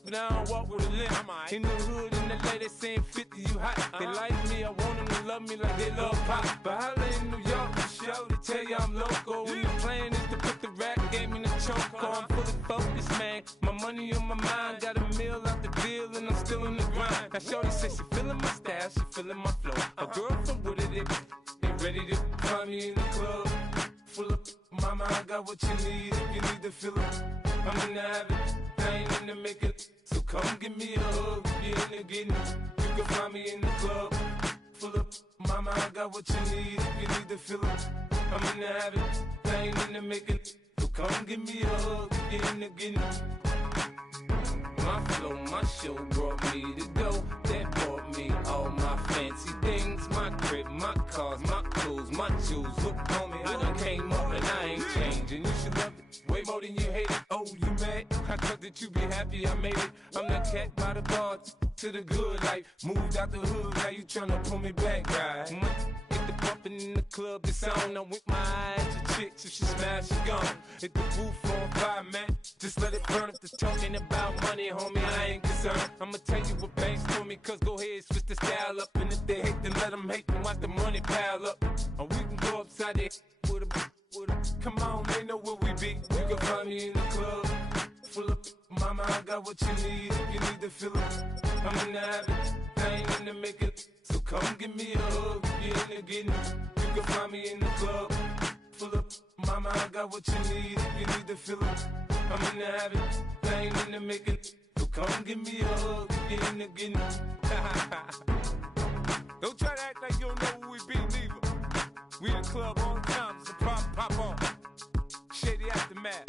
but I don't walk with a limp. In the hood, in the lady saying 50, you hot. They like me, I want them to love me like they love pop. But holla in New York, the show, they tell you I'm local. When the plan is to put the rap game in the choke. I'm fully focused, man. My money on my mind, got a meal out the deal, and I'm still in the grind. Now shorty says she feeling my style, she feeling my flow. A girl from Wooded, they ready to find me in the club. Full of mama, I got what you need. If you need to fill up, I'm in the habit, I ain't in the making. So come give me a hug, if you're in the getting. You can find me in the club, full of mama, I got what you need. If you need to fill up, I'm in the habit, I ain't in the making. So come give me a hug, if you're in the getting. My flow, my show brought me to go. That brought me all my fancy things. My crib, my cars, my clothes, my shoes. Look, homie, I done came up and I ain't changing. You should love it way more than you hate it. Oh, you mad? I thought that you be happy I made it. I'm that cat by the bar to the good life. Moved out the hood, now you tryna pull me back, right? Hit the bumpin' in the club, this on. I'm with my eyes to chicks. If she smash, she gone. Hit the roof on fire, man. Just let it burn. If they're talking about money, homie, I ain't concerned. I'ma tell you what banks told me, cause go ahead, switch the style up. And if they hate, then let them hate, then watch the money pile up. Or we can go upside there with a. Come on, they know where we be. You can find me in the club, full of mama, I got what you need. If you need to fill up, I'm in the habit, I ain't in the making. So come give me a hug, if you're in the getting. You can find me in the club, full of mama, I got what you need. If you need to fill up, I'm in the habit, I ain't in the making. So come give me a hug, if you're in the getting. Don't try to act like you don't know where we be, neither. We in the club all the time, it's a problem, pop on. Shady Aftermath.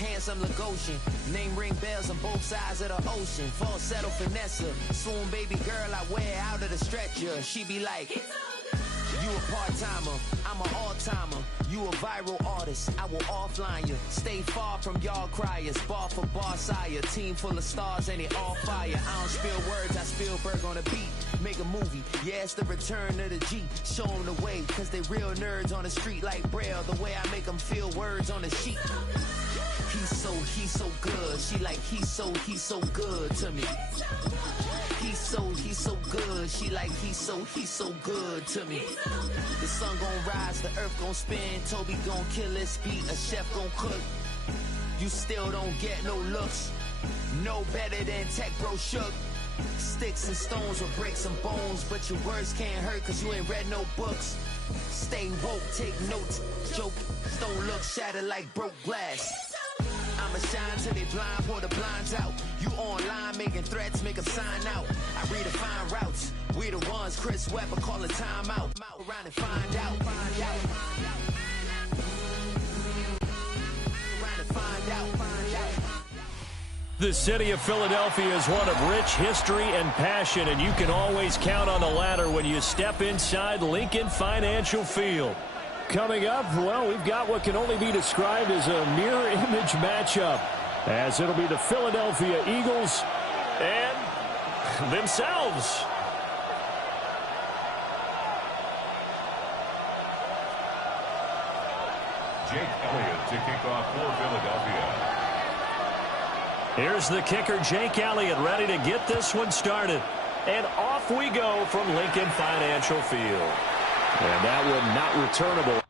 Handsome Lagosian, name ring bells on both sides of the ocean. Falsetto finesse, swoon baby girl I wear out of the stretcher. She be like, you a part-timer, I'm an all-timer. You a viral artist, I will offline you. Stay far from y'all criers, bar for bar sire. Team full of stars and it all fire. I don't spill words, I Spielberg on a beat. Make a movie, yeah, it's the return of the G. Show them the way, cause they real nerds on the street like Braille. The way I make them feel words on the sheet. He's so good. She like, he's so good to me. He's so good. She like, he's so good to me. The sun gon' rise, the earth gon' spin. Toby gon' kill this beat, a chef gon' cook. You still don't get no looks. No better than Tech Bro Shook. Sticks and stones will break some bones, but your words can't hurt cause you ain't read no books. Stay woke, take notes, joke, don't look shattered like broke glass. I'ma shine till they blind, pour the blinds out. You online making threats, make them sign out. I redefine routes, we the ones Chris Webber call a timeout. Around and find out. The city of Philadelphia is one of rich history and passion, and you can always count on the latter when you step inside Lincoln Financial Field. Coming up, well, we've got what can only be described as a mirror image matchup, as it'll be the Philadelphia Eagles and themselves. Jake Elliott to kick off for Philadelphia. Here's the kicker, Jake Elliott, ready to get this one started. And off we go from Lincoln Financial Field. And that one not returnable.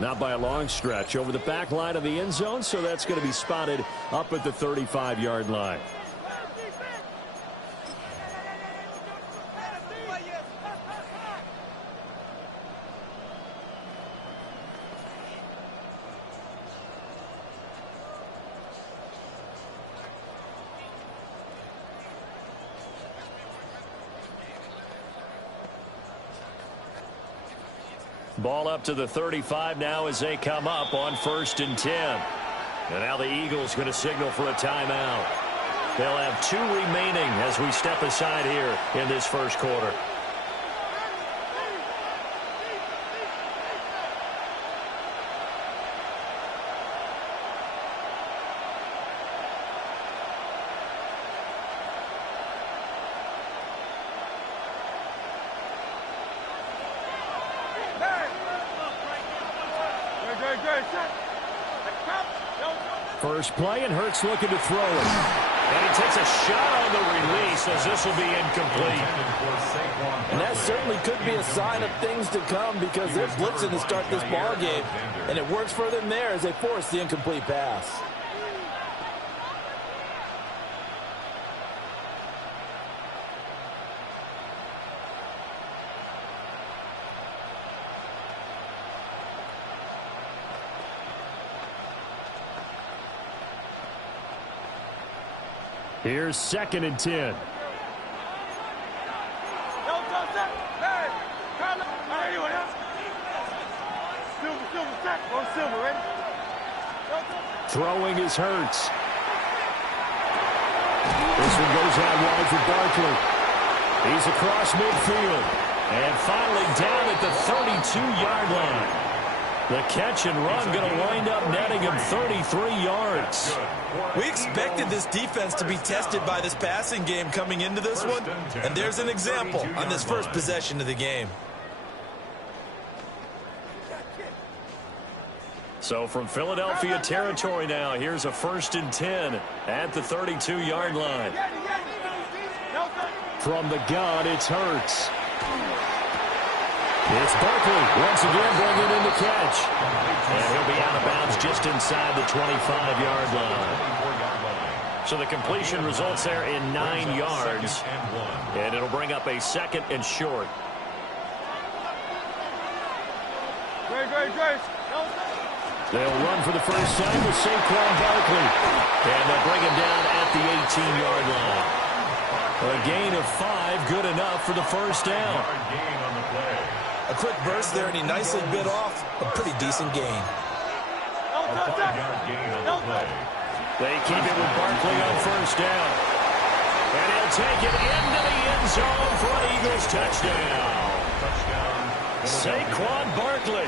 Not by a long stretch over the back line of the end zone, so that's going to be spotted up at the 35-yard line. Ball up to the 35 now as they come up on 1st and 10. And now the Eagles going to signal for a timeout. They'll have 2 remaining as we step aside here in this first quarter. First play, and Hurts looking to throw it. And he takes a shot on the release as this will be incomplete. And that certainly could be a sign of things to come because they're blitzing to start this ball game. And it works for them there as they force the incomplete pass. Here's 2nd and 10. Throwing is Hurts. This one goes out wide for Barkley. He's across midfield. And finally down at the 32-yard line. The catch and run going to wind up netting him 33 yards. We expected this defense to be tested by this passing game coming into this one, and there's an example on this first possession of the game. So from Philadelphia territory now, here's a 1st and 10 at the 32-yard line. From the gun, it's Hurts. It's Barkley once again bringing in the catch. And he'll be out of bounds just inside the 25-yard line. So the completion results there in 9 yards. And it'll bring up a 2nd and short. They'll run for the first time with Saquon Barkley. And they'll bring him down at the 18-yard line. A gain of 5, good enough for the first down. A quick burst there, and he nicely bit off a pretty decent gain. They keep it with Barkley on first down. And he'll take it into the end zone for an Eagles touchdown. Saquon Barkley,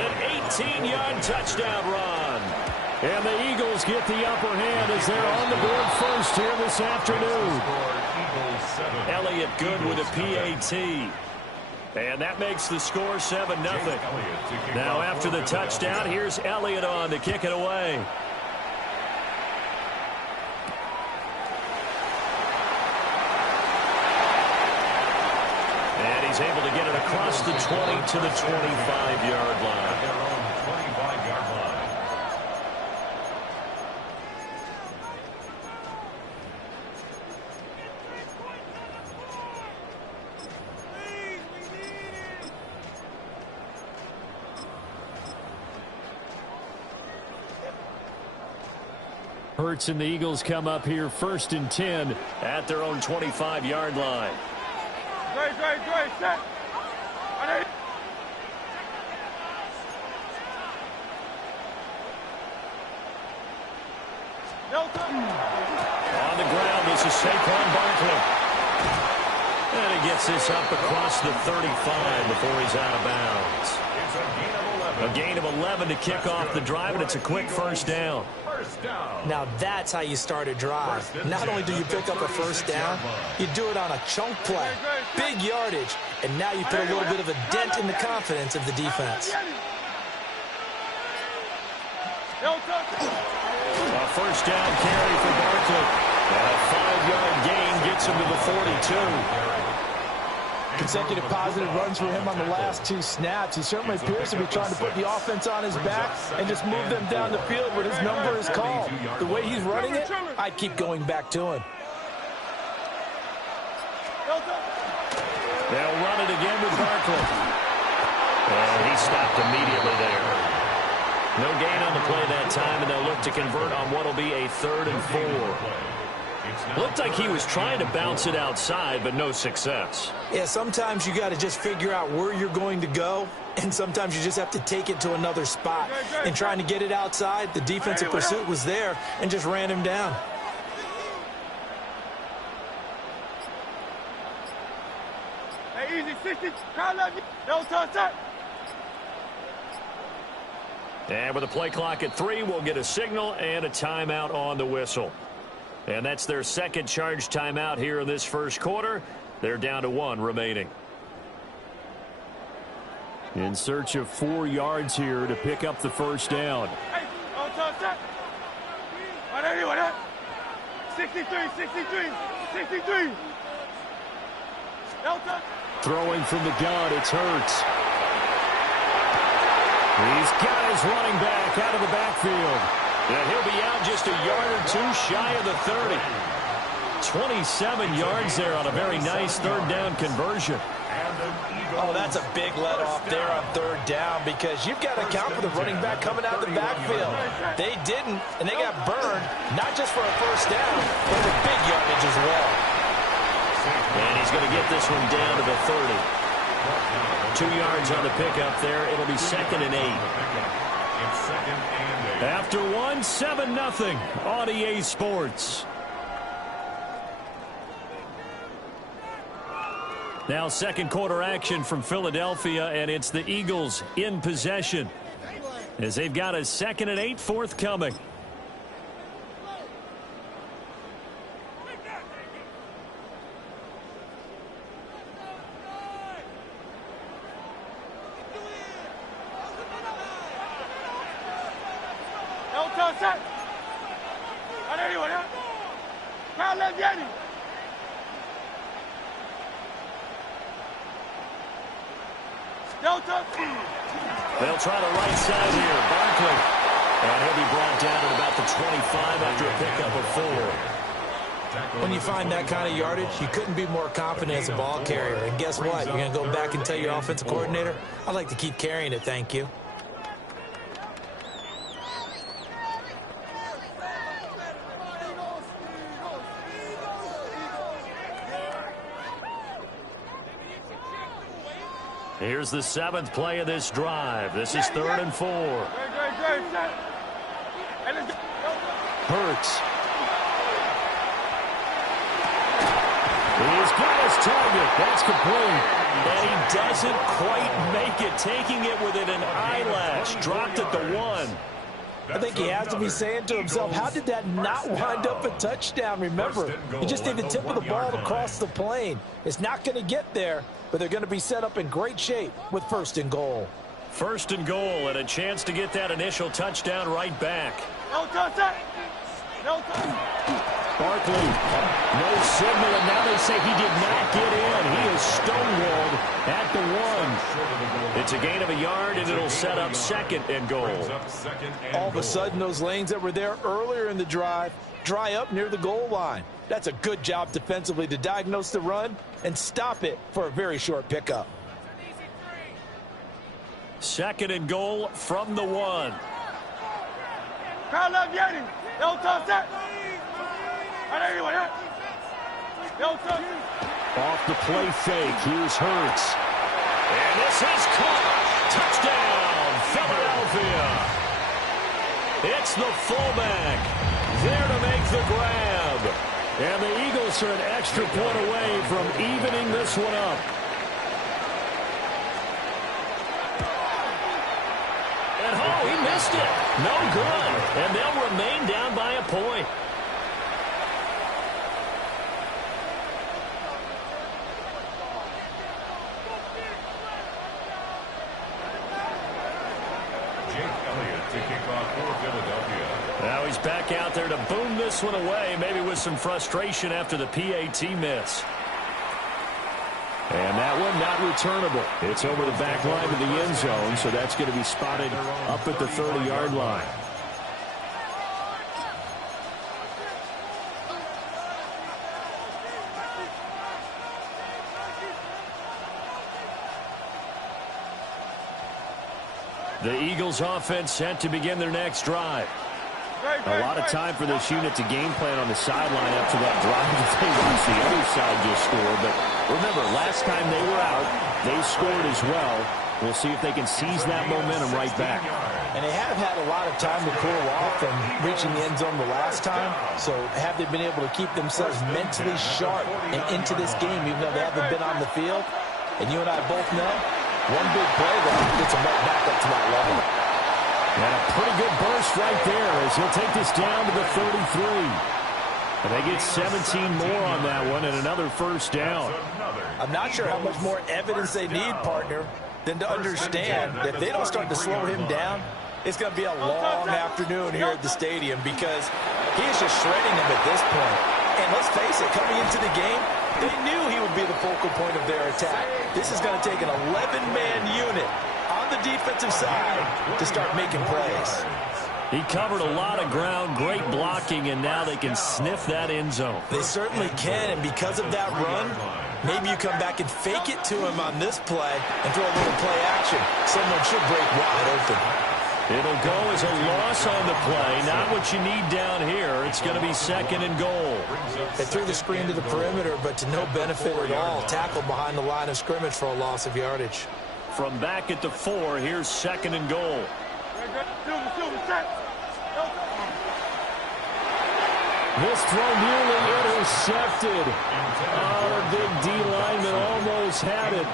an 18-yard touchdown run. And the Eagles get the upper hand as they're on the board first here this afternoon. Elliott good with a PAT. And that makes the score 7-0. Now after the touchdown, here's Elliott on to kick it away. And he's able to get it across the 20 to the 25-yard line. Hurts and the Eagles come up here 1st and 10 at their own 25-yard line. Great, set. On the ground, this is Saquon Barkley. And he gets this up across the 35 before he's out of bounds. A gain of 11 to kick off the drive, and it's a quick first down. Now that's how you start a drive. Not only do you pick up a first down, you do it on a chunk play. Big yardage, and now you put a little bit of a dent in the confidence of the defense. A first down carry for Barkley. A 5-yard gain gets him to the 42. Consecutive positive runs for him on the last 2 snaps. He certainly appears to be trying to put the offense on his back and just move them down the field when his number is called. The way he's running it, I'd keep going back to him. They'll run it again with Barkley. And he stopped immediately there. No gain on the play that time, and they'll look to convert on what will be a 3rd and 4. Looked like he was trying to bounce it outside, but no success. Yeah, sometimes you got to just figure out where you're going to go, and sometimes you just have to take it to another spot. And trying to get it outside, the defensive pursuit was there and just ran him down. Hey, easy, 60. Crowd love you. No touch. And with a play clock at 3, we'll get a signal and a timeout on the whistle. And that's their second charge timeout here in this first quarter. They're down to 1 remaining. In search of 4 yards here to pick up the first down. Hey, no touch. 63. No touch. Throwing from the gun, it's Hurts. He's got his running back out of the backfield. And he'll be out just a yard or 2 shy of the 30. 27 yards there on a very nice 3rd down conversion. Oh, that's a big let off there on 3rd down because you've got to account for the running back coming out of the backfield. They didn't, and they got burned, not just for a first down, but for big yardage as well. And he's going to get this one down to the 30. 2 yards on the pickup there. It'll be 2nd and 8. After 1, 7-0 on EA Sports. Now second quarter action from Philadelphia, and it's the Eagles in possession as they've got a 2nd and 8 forthcoming. They'll try the right side here. Barkley. And he'll be brought down at about the 25 after a pickup of 4. When you find that kind of yardage, you couldn't be more confident as a ball carrier. And guess what? You're going to go back and tell your offensive coordinator, I'd like to keep carrying it, thank you. Here's the 7th play of this drive. This is 3rd and 4. Hurts. He's got his target. That's complete. And he doesn't quite make it, taking it within an eyelash. Dropped at the 1. I think he has to be saying to himself, how did that not wind up a touchdown? Remember, he just need the tip of the ball to cross the plane. It's not going to get there, but they're going to be set up in great shape with 1st and goal. 1st and goal, and a chance to get that initial touchdown right back. Barkley, no signal, and now they say he did not get in. He is stonewalled at the 1. It's a gain of a yard, and it'll set up 2nd and goal. All of a sudden, those lanes that were there earlier in the drive dry up near the goal line. That's a good job defensively to diagnose the run and stop it for a very short pickup. 2nd and goal from the 1. Crowd love Yeti. Off the play fake, here's Hurts. And this is caught. Touchdown, Philadelphia. It's the fullback there to make the grab. And the Eagles are an extra point away from evening this one up. And he missed it. No good. And they'll remain down by a point. Now he's back out there to boom this one away, maybe with some frustration after the PAT miss. And that one not returnable. It's over the back line to the end zone, so that's going to be spotted up at the 30-yard line. The Eagles offense set to begin their next drive. A lot of time for this unit to game plan on the sideline after that drive that they watched the other side just score. But remember, last time they were out, they scored as well. We'll see if they can seize that momentum right back. And they have had a lot of time to cool off from reaching the end zone the last time. So have they been able to keep themselves mentally sharp and into this game, even though they haven't been on the field? And you and I both know, one big play that gets them right back up to that level. And a pretty good burst right there as he'll take this down to the 33. And they get 17 more on that one and another first down. I'm not sure how much more evidence they need, partner, than to understand that if they don't start to slow him down, it's going to be a long afternoon here at the stadium because he is just shredding them at this point. And let's face it, coming into the game, they knew he would be the focal point of their attack. This is going to take an 11-man unit on the defensive side to start making plays. He covered a lot of ground, great blocking, and now they can sniff that end zone. They certainly can, and because of that run, maybe you come back and fake it to him on this play and throw a little play action. Someone should break wide open. It'll go as a loss on the play, not what you need down here. It's going to be second and goal. They threw the screen to the perimeter, but to no benefit at all. Tackled behind the line of scrimmage for a loss of yardage. From back at the 4, here's second and goal. This throw nearly intercepted. Oh, the big D lineman almost had it.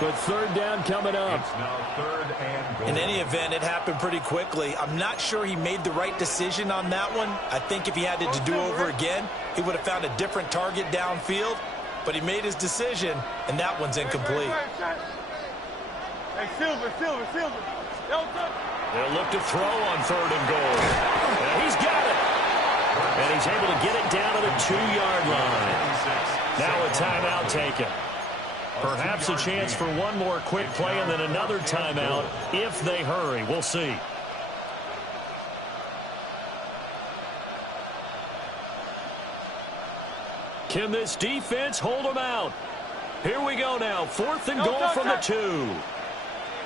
But third down coming up. In any event, it happened pretty quickly. I'm not sure he made the right decision on that one. I think if he had to do over again, he would have found a different target downfield. But he made his decision, and that one's incomplete. Hey, Silver. They'll look to throw on third and goal. And he's got it. And he's able to get it down to the 2-yard line. Now a timeout taken. Perhaps a chance for one more quick play and then another timeout if they hurry. We'll see. Can this defense hold them out? Here we go now. Fourth and goal from the 2.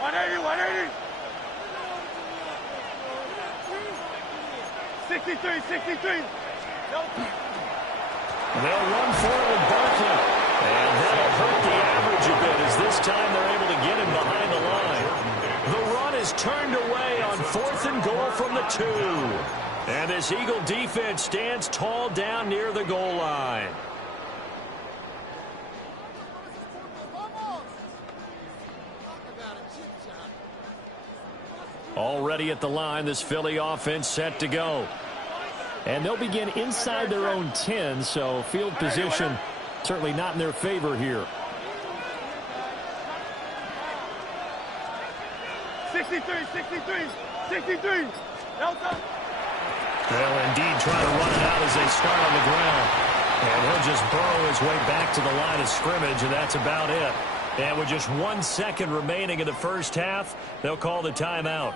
180. 63. And they'll run forward with Barkley. And that'll hurt the average a bit as this time they're able to get him behind the line. The run is turned away on fourth and goal from the 2. And this Eagle defense stands tall down near the goal line. Already at the line, this Philly offense set to go. And they'll begin inside their own 10, so field position certainly not in their favor here. 63. They'll indeed try to run it out as they start on the ground. And he'll just burrow his way back to the line of scrimmage, and that's about it. And with just 1 second remaining in the first half, they'll call the timeout.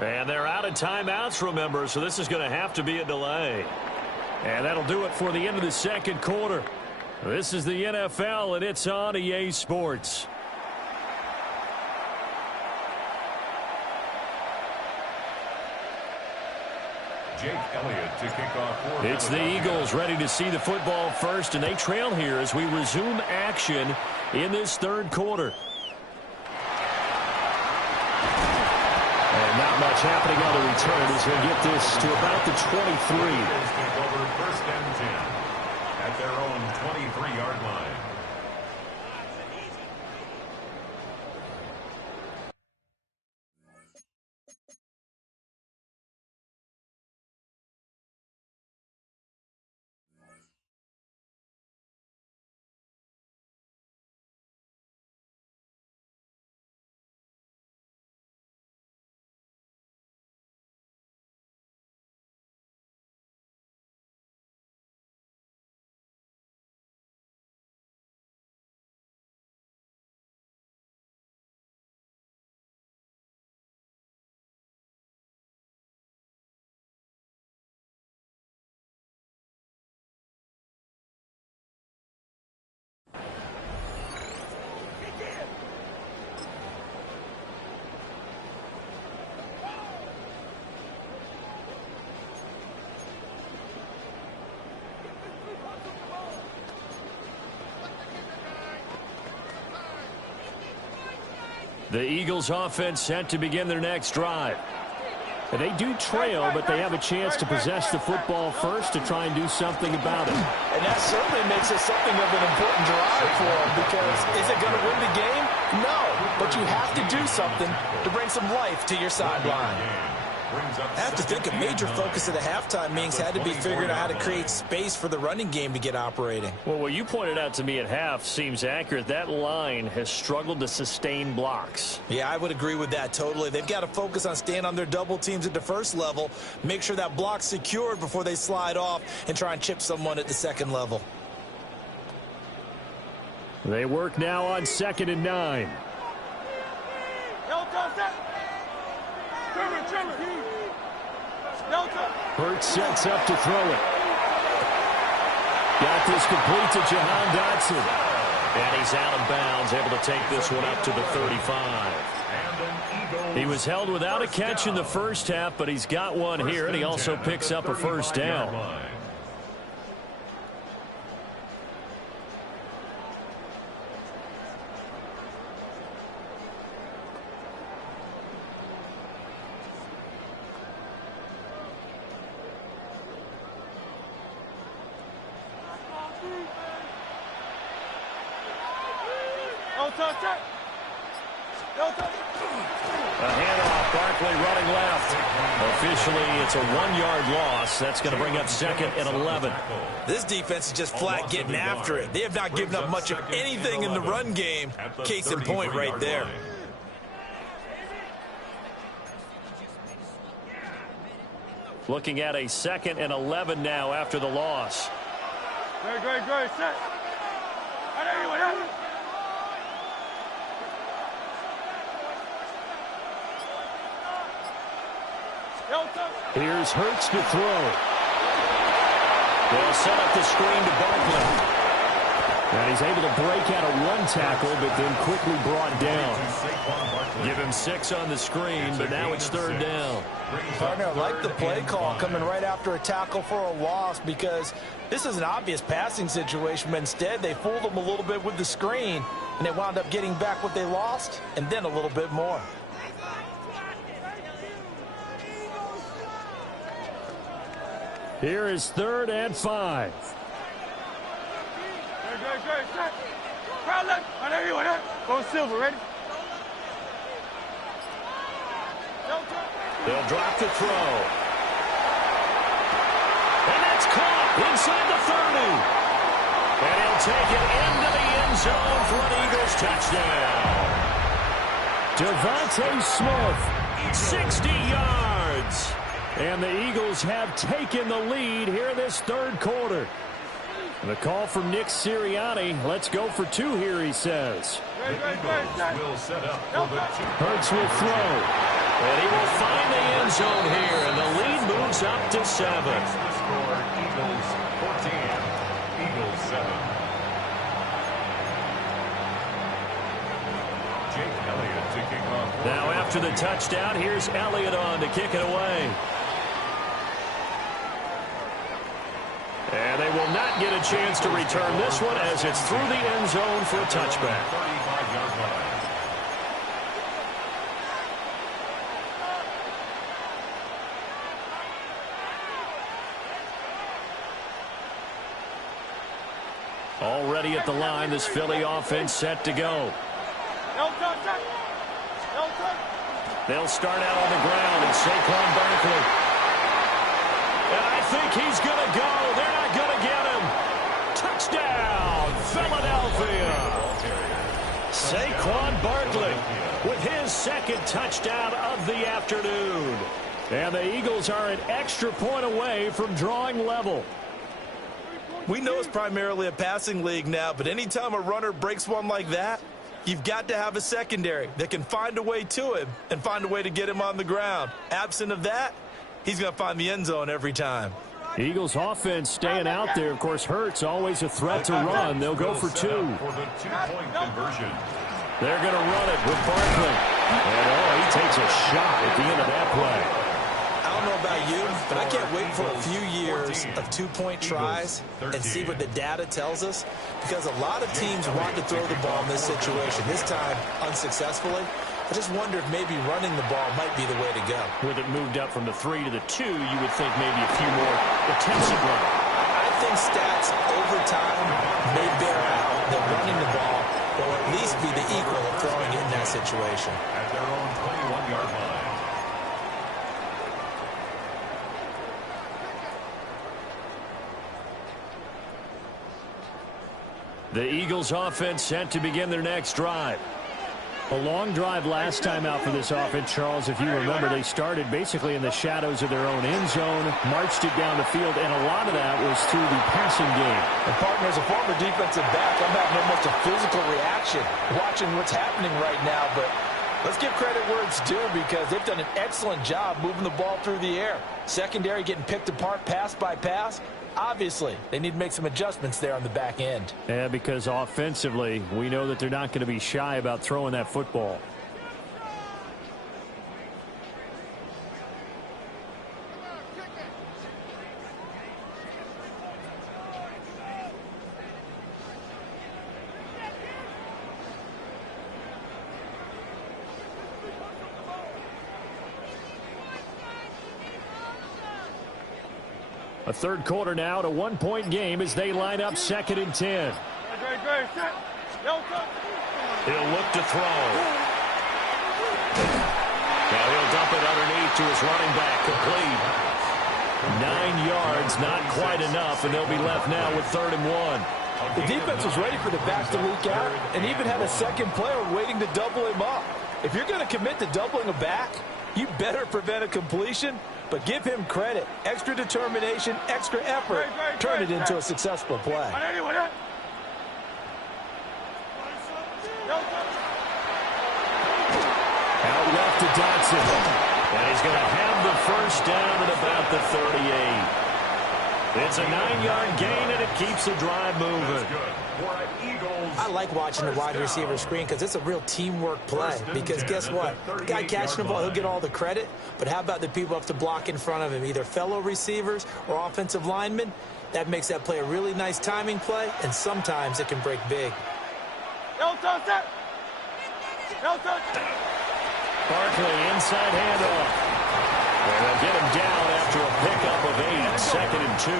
And they're out of timeouts, remember, so this is going to have to be a delay. And that'll do it for the end of the second quarter. This is the NFL, and it's on EA Sports. Jake Elliott to kick off. It's the Eagles ready to see the football first, and they trail here as we resume action in this third quarter. And not much happening on the return as they get this to about the 23. Eagles take over first and 10 at their own 23-yard line. The Eagles offense set to begin their next drive. And they do trail, but they have a chance to possess the football first to try and do something about it. And that certainly makes it something of an important drive for them, because is it going to win the game? No, but you have to do something to bring some life to your sideline. I have to think a major focus of the halftime meetings had to be figuring out how to create space for the running game to get operating. Well, what you pointed out to me at half seems accurate. That line has struggled to sustain blocks. Yeah, I would agree with that totally. They've got to focus on staying on their double teams at the first level, make sure that block's secured before they slide off and try and chip someone at the second level. They work now on 2nd and 9. Hurts sets up to throw it. Got this complete to Jahan Dotson. And he's out of bounds, able to take this one up to the 35. He was held without a catch in the first half, but he's got one here, and he also picks up a first down. A handoff, Barkley running left. Officially, it's a 1-yard loss. That's going to bring up 2nd and 11. This defense is just flat getting after it. They have not given up much of anything in the run game. Case in point right there. Looking at a 2nd and 11 now after the loss. Great, set. Here's Hurts to throw. They'll set up the screen to Barkley. And he's able to break out of one tackle, but then quickly brought down. Give him 6 on the screen, but now it's 3rd down. Partner, I like the play call coming right after a tackle for a loss, because this is an obvious passing situation, but instead they fooled them a little bit with the screen, and they wound up getting back what they lost, and then a little bit more. Here is 3rd and 5. Great, set. Crowd left. Go Silver, ready? They'll drop the throw. And that's caught inside the 30. And he'll take it into the end zone for an Eagles touchdown. Devontae Smith, 60 yards. And the Eagles have taken the lead here this third quarter. And the call from Nick Sirianni. Let's go for two here, he says. The Eagles will set up for the two. Hurts will throw. And he will find the end zone here. And the lead moves up to 7. That's the score, Eagles 14, Eagles 7. Jake Elliott to kick off. Now after the touchdown, here's Elliott on to kick it away. And they will not get a chance to return this one as it's through the end zone for a touchback. 35-yard line. Already at the line, this Philly offense set to go. They'll start out on the ground, and Saquon Barkley. And I think he's going to go. They're not going to get him. Touchdown, Philadelphia. Saquon Barkley with his second touchdown of the afternoon. And the Eagles are an extra point away from drawing level. We know it's primarily a passing league now, but anytime a runner breaks one like that, you've got to have a secondary that can find a way to him and find a way to get him on the ground. Absent of that, he's going to find the end zone every time. Eagles offense staying out there. Of course, Hurts always a threat to run. They'll go for two. For the two-point conversion. They're going to run it with Barkley. And, he takes a shot at the end of that play. I don't know about you, but I can't wait for a few years of two-point tries and see what the data tells us, because a lot of teams want to throw the ball in this situation, this time unsuccessfully. I just wonder if maybe running the ball might be the way to go. With it moved up from the 3 to the 2, you would think maybe a few more attempts at running. I think stats over time may bear out that running the ball will at least be the equal of throwing it in that situation. At their own 21-yard line. The Eagles offense set to begin their next drive. A long drive last time out for this offense, Charles. If you remember, they started basically in the shadows of their own end zone, marched it down the field, and a lot of that was through the passing game. And partner, as a former defensive back, I'm having almost a physical reaction watching what's happening right now. But let's give credit where it's due, because they've done an excellent job moving the ball through the air. Secondary getting picked apart pass by pass. Obviously, they need to make some adjustments there on the back end. Yeah, because offensively, we know that they're not going to be shy about throwing that football. A third quarter now, to 1-point game as they line up 2nd and 10. He'll look to throw. Now he'll dump it underneath to his running back, complete. 9 yards, not quite enough, and they'll be left now with 3rd and 1. The defense was ready for the back to leak out and even had a second player waiting to double him up. If you're going to commit to doubling a back, you better prevent a completion, but give him credit. Extra determination, extra effort. Turn it into a successful play. Out left to Dotson. And he's going to have the first down at about the 38. It's a 9-yard gain, and it keeps the drive moving. I like watching the wide receiver screen because it's a real teamwork play. Because guess what? The guy catching the ball, he'll get all the credit. But how about the people up to block in front of him, either fellow receivers or offensive linemen? That makes that play a really nice timing play, and sometimes it can break big. Barkley, inside handoff. And they'll get him down after a pickup of 8, 2nd and 2.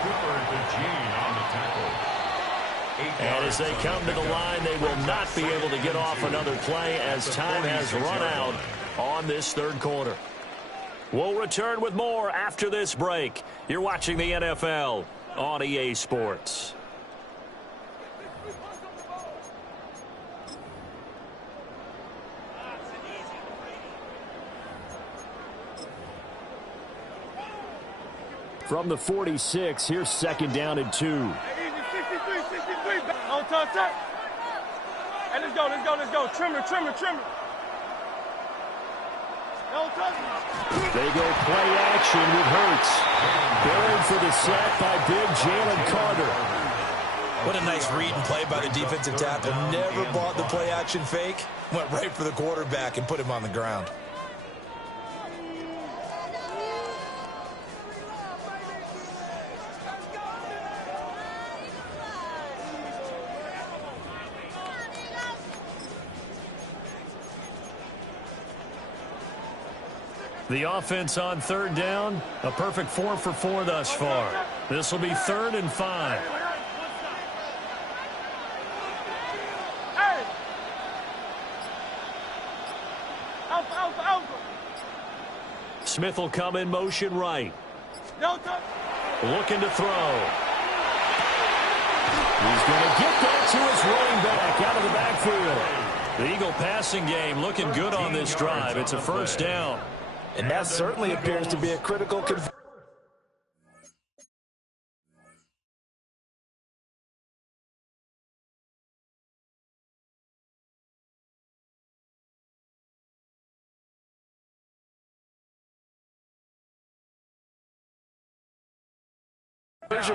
Cooper to Gene on the tackle. And as they come to the line, they will not be able to get off another play as time has run out on this third quarter. We'll return with more after this break. You're watching the NFL on EA Sports. From the 46, here's 2nd down and 2. Easy, 63. On touch. Hey, let's go. Trimmer. Don't touch me. They go play action with Hurts. Buried for the sack by big Jalen Carter. What a nice read and play by the defensive tackle. Never bought the play action fake. Went right for the quarterback and put him on the ground. The offense on 3rd down, a perfect 4 for 4 thus far. This will be 3rd and 5. Hey! Alpha. Smith will come in motion right. Don't touch. Looking to throw. He's going to get that to his running back out of the backfield. The Eagle passing game looking good on this drive. It's a 1st down. And that certainly appears to be a critical conversion.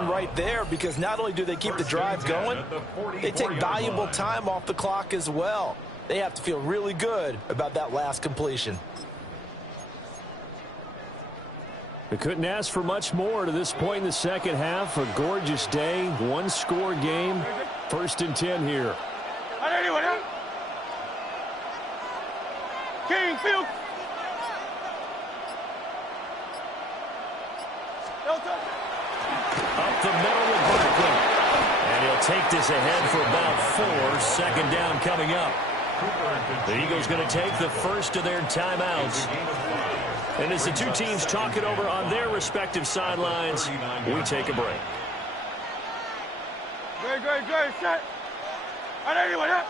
Right there, because not only do they keep the drive going, they take valuable time off the clock as well. They have to feel really good about that last completion. They couldn't ask for much more to this point in the second half. A gorgeous day, 1-score game. 1st and 10 here. King, field. Up the middle with Barkley. And he'll take this ahead for about 4. 2nd down coming up. The Eagles going to take the first of their timeouts. And as the two teams talk it over on their respective sidelines, we take a break. Great, set. Anyway, Out.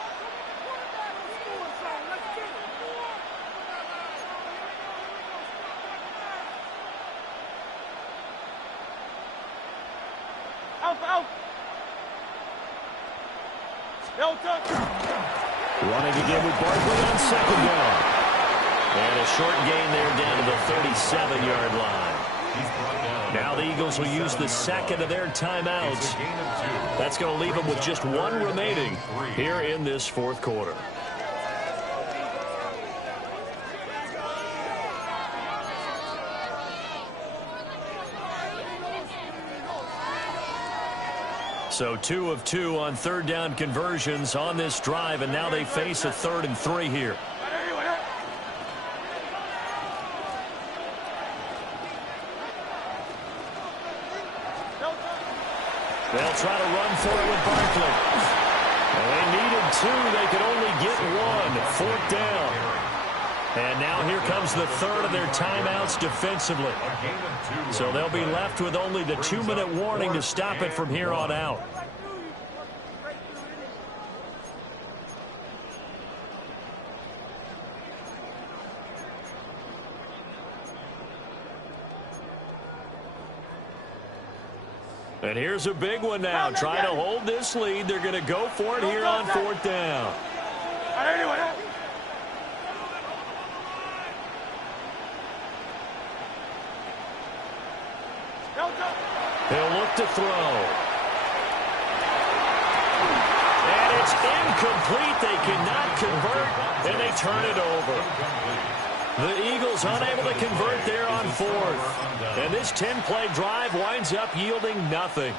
Running again with Barkley on 2nd down. And a short gain there down to the 37-yard line. Now the Eagles will use the 2nd of their timeouts. That's going to leave them with just 1 remaining here in this 4th quarter. So 2 of 2 on 3rd down conversions on this drive, and now they face a 3rd and 3 here. They'll try to run for it with Barkley. Well, they needed 2. They could only get 1. 4th down. And now here comes the 3rd of their timeouts defensively. So they'll be left with only the 2-minute warning to stop it from here on out. And here's a big one now. Trying to hold this lead. They're going to go for it here on 4th down. He'll look to throw. And it's incomplete. They cannot convert, and they turn it over. The Eagles unable to convert there on 4th. And this 10-play drive winds up yielding nothing.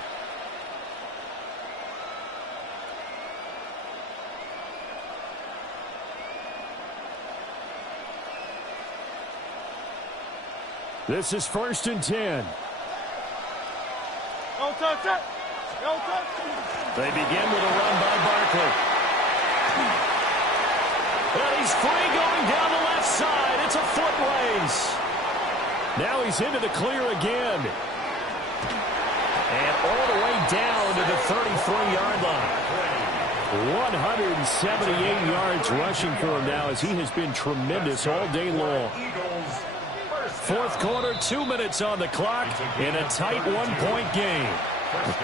This is 1st and 10. Don't touch it. They begin with a run by Barkley. And he's free going down the left side. It's a foot race. Now he's into the clear again. And all the way down to the 33-yard line. 178 yards rushing for him now, as he has been tremendous all day long. Fourth quarter, 2 minutes on the clock in a tight one-point game.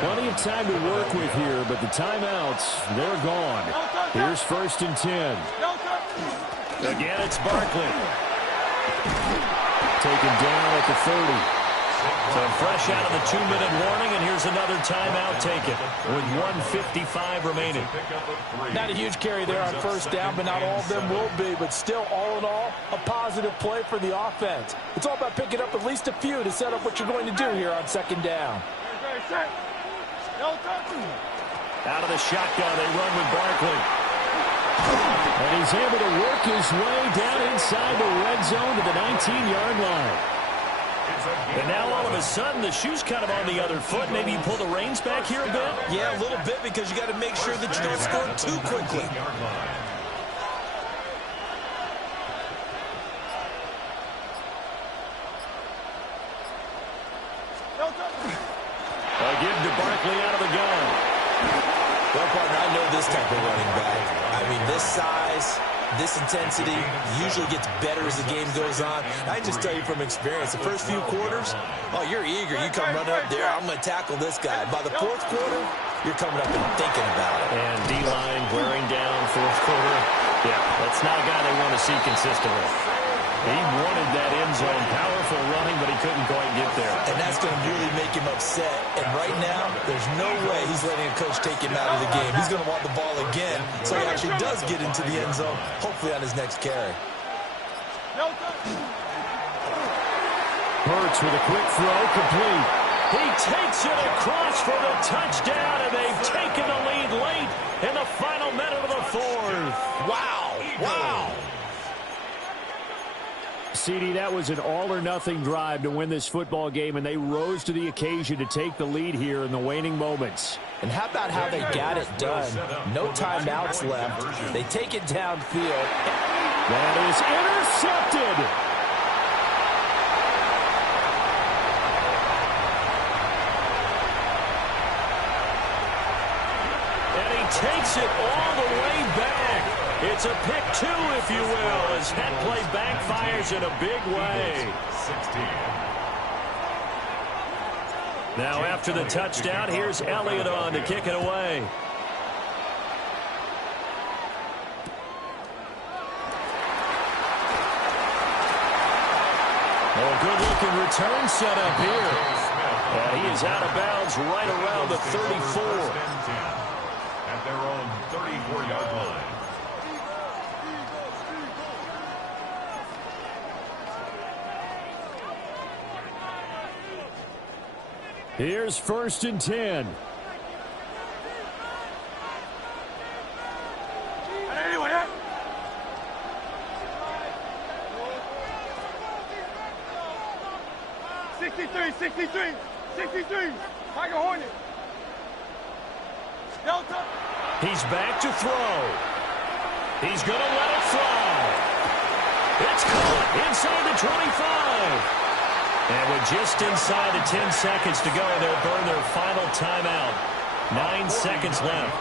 Plenty of time to work with here, but the timeouts, they're gone. Here's 1st and 10. Again, it's Barkley. Taken down at the 30. So fresh out of the 2-minute warning, and here's another timeout taken with 1:55 remaining. Not a huge carry there on 1st down, but not all of them will be. But still, all in all, a positive play for the offense. It's all about picking up at least a few to set up what you're going to do here on 2nd down. Out of the shotgun, they run with Barkley. And he's able to work his way down inside the red zone to the 19-yard line. And now all of a sudden, the shoe's kind of on the other foot. Maybe you pull the reins back here a bit? Yeah, a little bit, because you got to make sure that you don't score too quickly. A give to Barkley out of the gun. Well, partner, I know this type of running back. I mean, this size, this intensity usually gets better as the game goes on. I just tell you from experience, the first few quarters, oh, you're eager. You come running up there, I'm going to tackle this guy. By the 4th quarter, you're coming up and thinking about it. And D-line wearing down 4th quarter. Yeah, that's not a guy they want to see consistently. He wanted that end zone, powerful running, but he couldn't quite get there. And that's going to really make him upset. And right now, there's no way he's letting a coach take him out of the game. He's going to want the ball again, so he actually does get into the end zone, hopefully on his next carry. Hurts with a quick throw, complete. He takes it across for the touchdown, and they've taken the lead late in the final minute of the 4th. Wow, wow. CD, that was an all-or-nothing drive to win this football game, and they rose to the occasion to take the lead here in the waning moments. And how about how they got it done? No timeouts left. They take it downfield. That is intercepted. And he takes it all the way back. It's a pick 2, if you will, as that play backfires in a big way. Now after the touchdown, here's Elliott on to kick it away. Oh, good-looking return set up here. And he is out of bounds right around the 34. At their own 34-yard line. Here's 1st and 10. Tiger Hornet. Delta. He's back to throw. He's going to let it fly. It's caught inside the 25. And with just inside of 10 seconds to go, they'll burn their final timeout. 9 seconds left.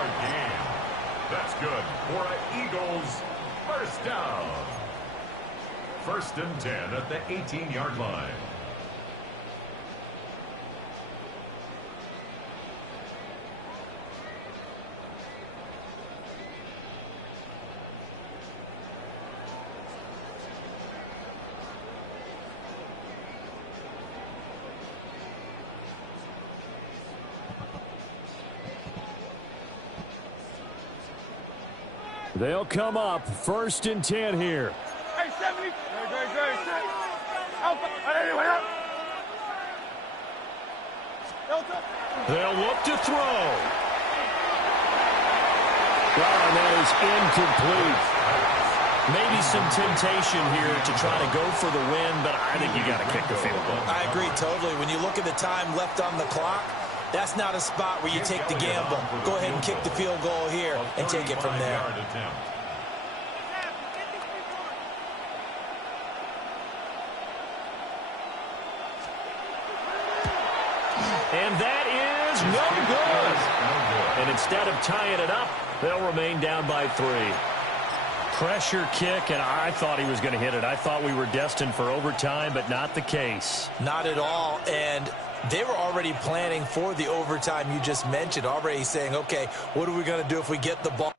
That's good for an Eagles first down. 1st and 10 at the 18-yard line. They'll come up 1st and 10 here. Hey, 70. They'll look to throw. Oh, and that is incomplete. Maybe some temptation here to try to go for the win, but I think you got to kick the field goal. I agree totally. When you look at the time left on the clock, that's not a spot where you take the gamble. Go ahead and kick the field goal here and take it from there. And that is no good. And instead of tying it up, they'll remain down by 3. pressure kick, and I thought he was going to hit it. I thought we were destined for overtime, but not the case. Not at all, and they were already planning for the overtime you just mentioned, already saying, okay, what are we going to do if we get the ball?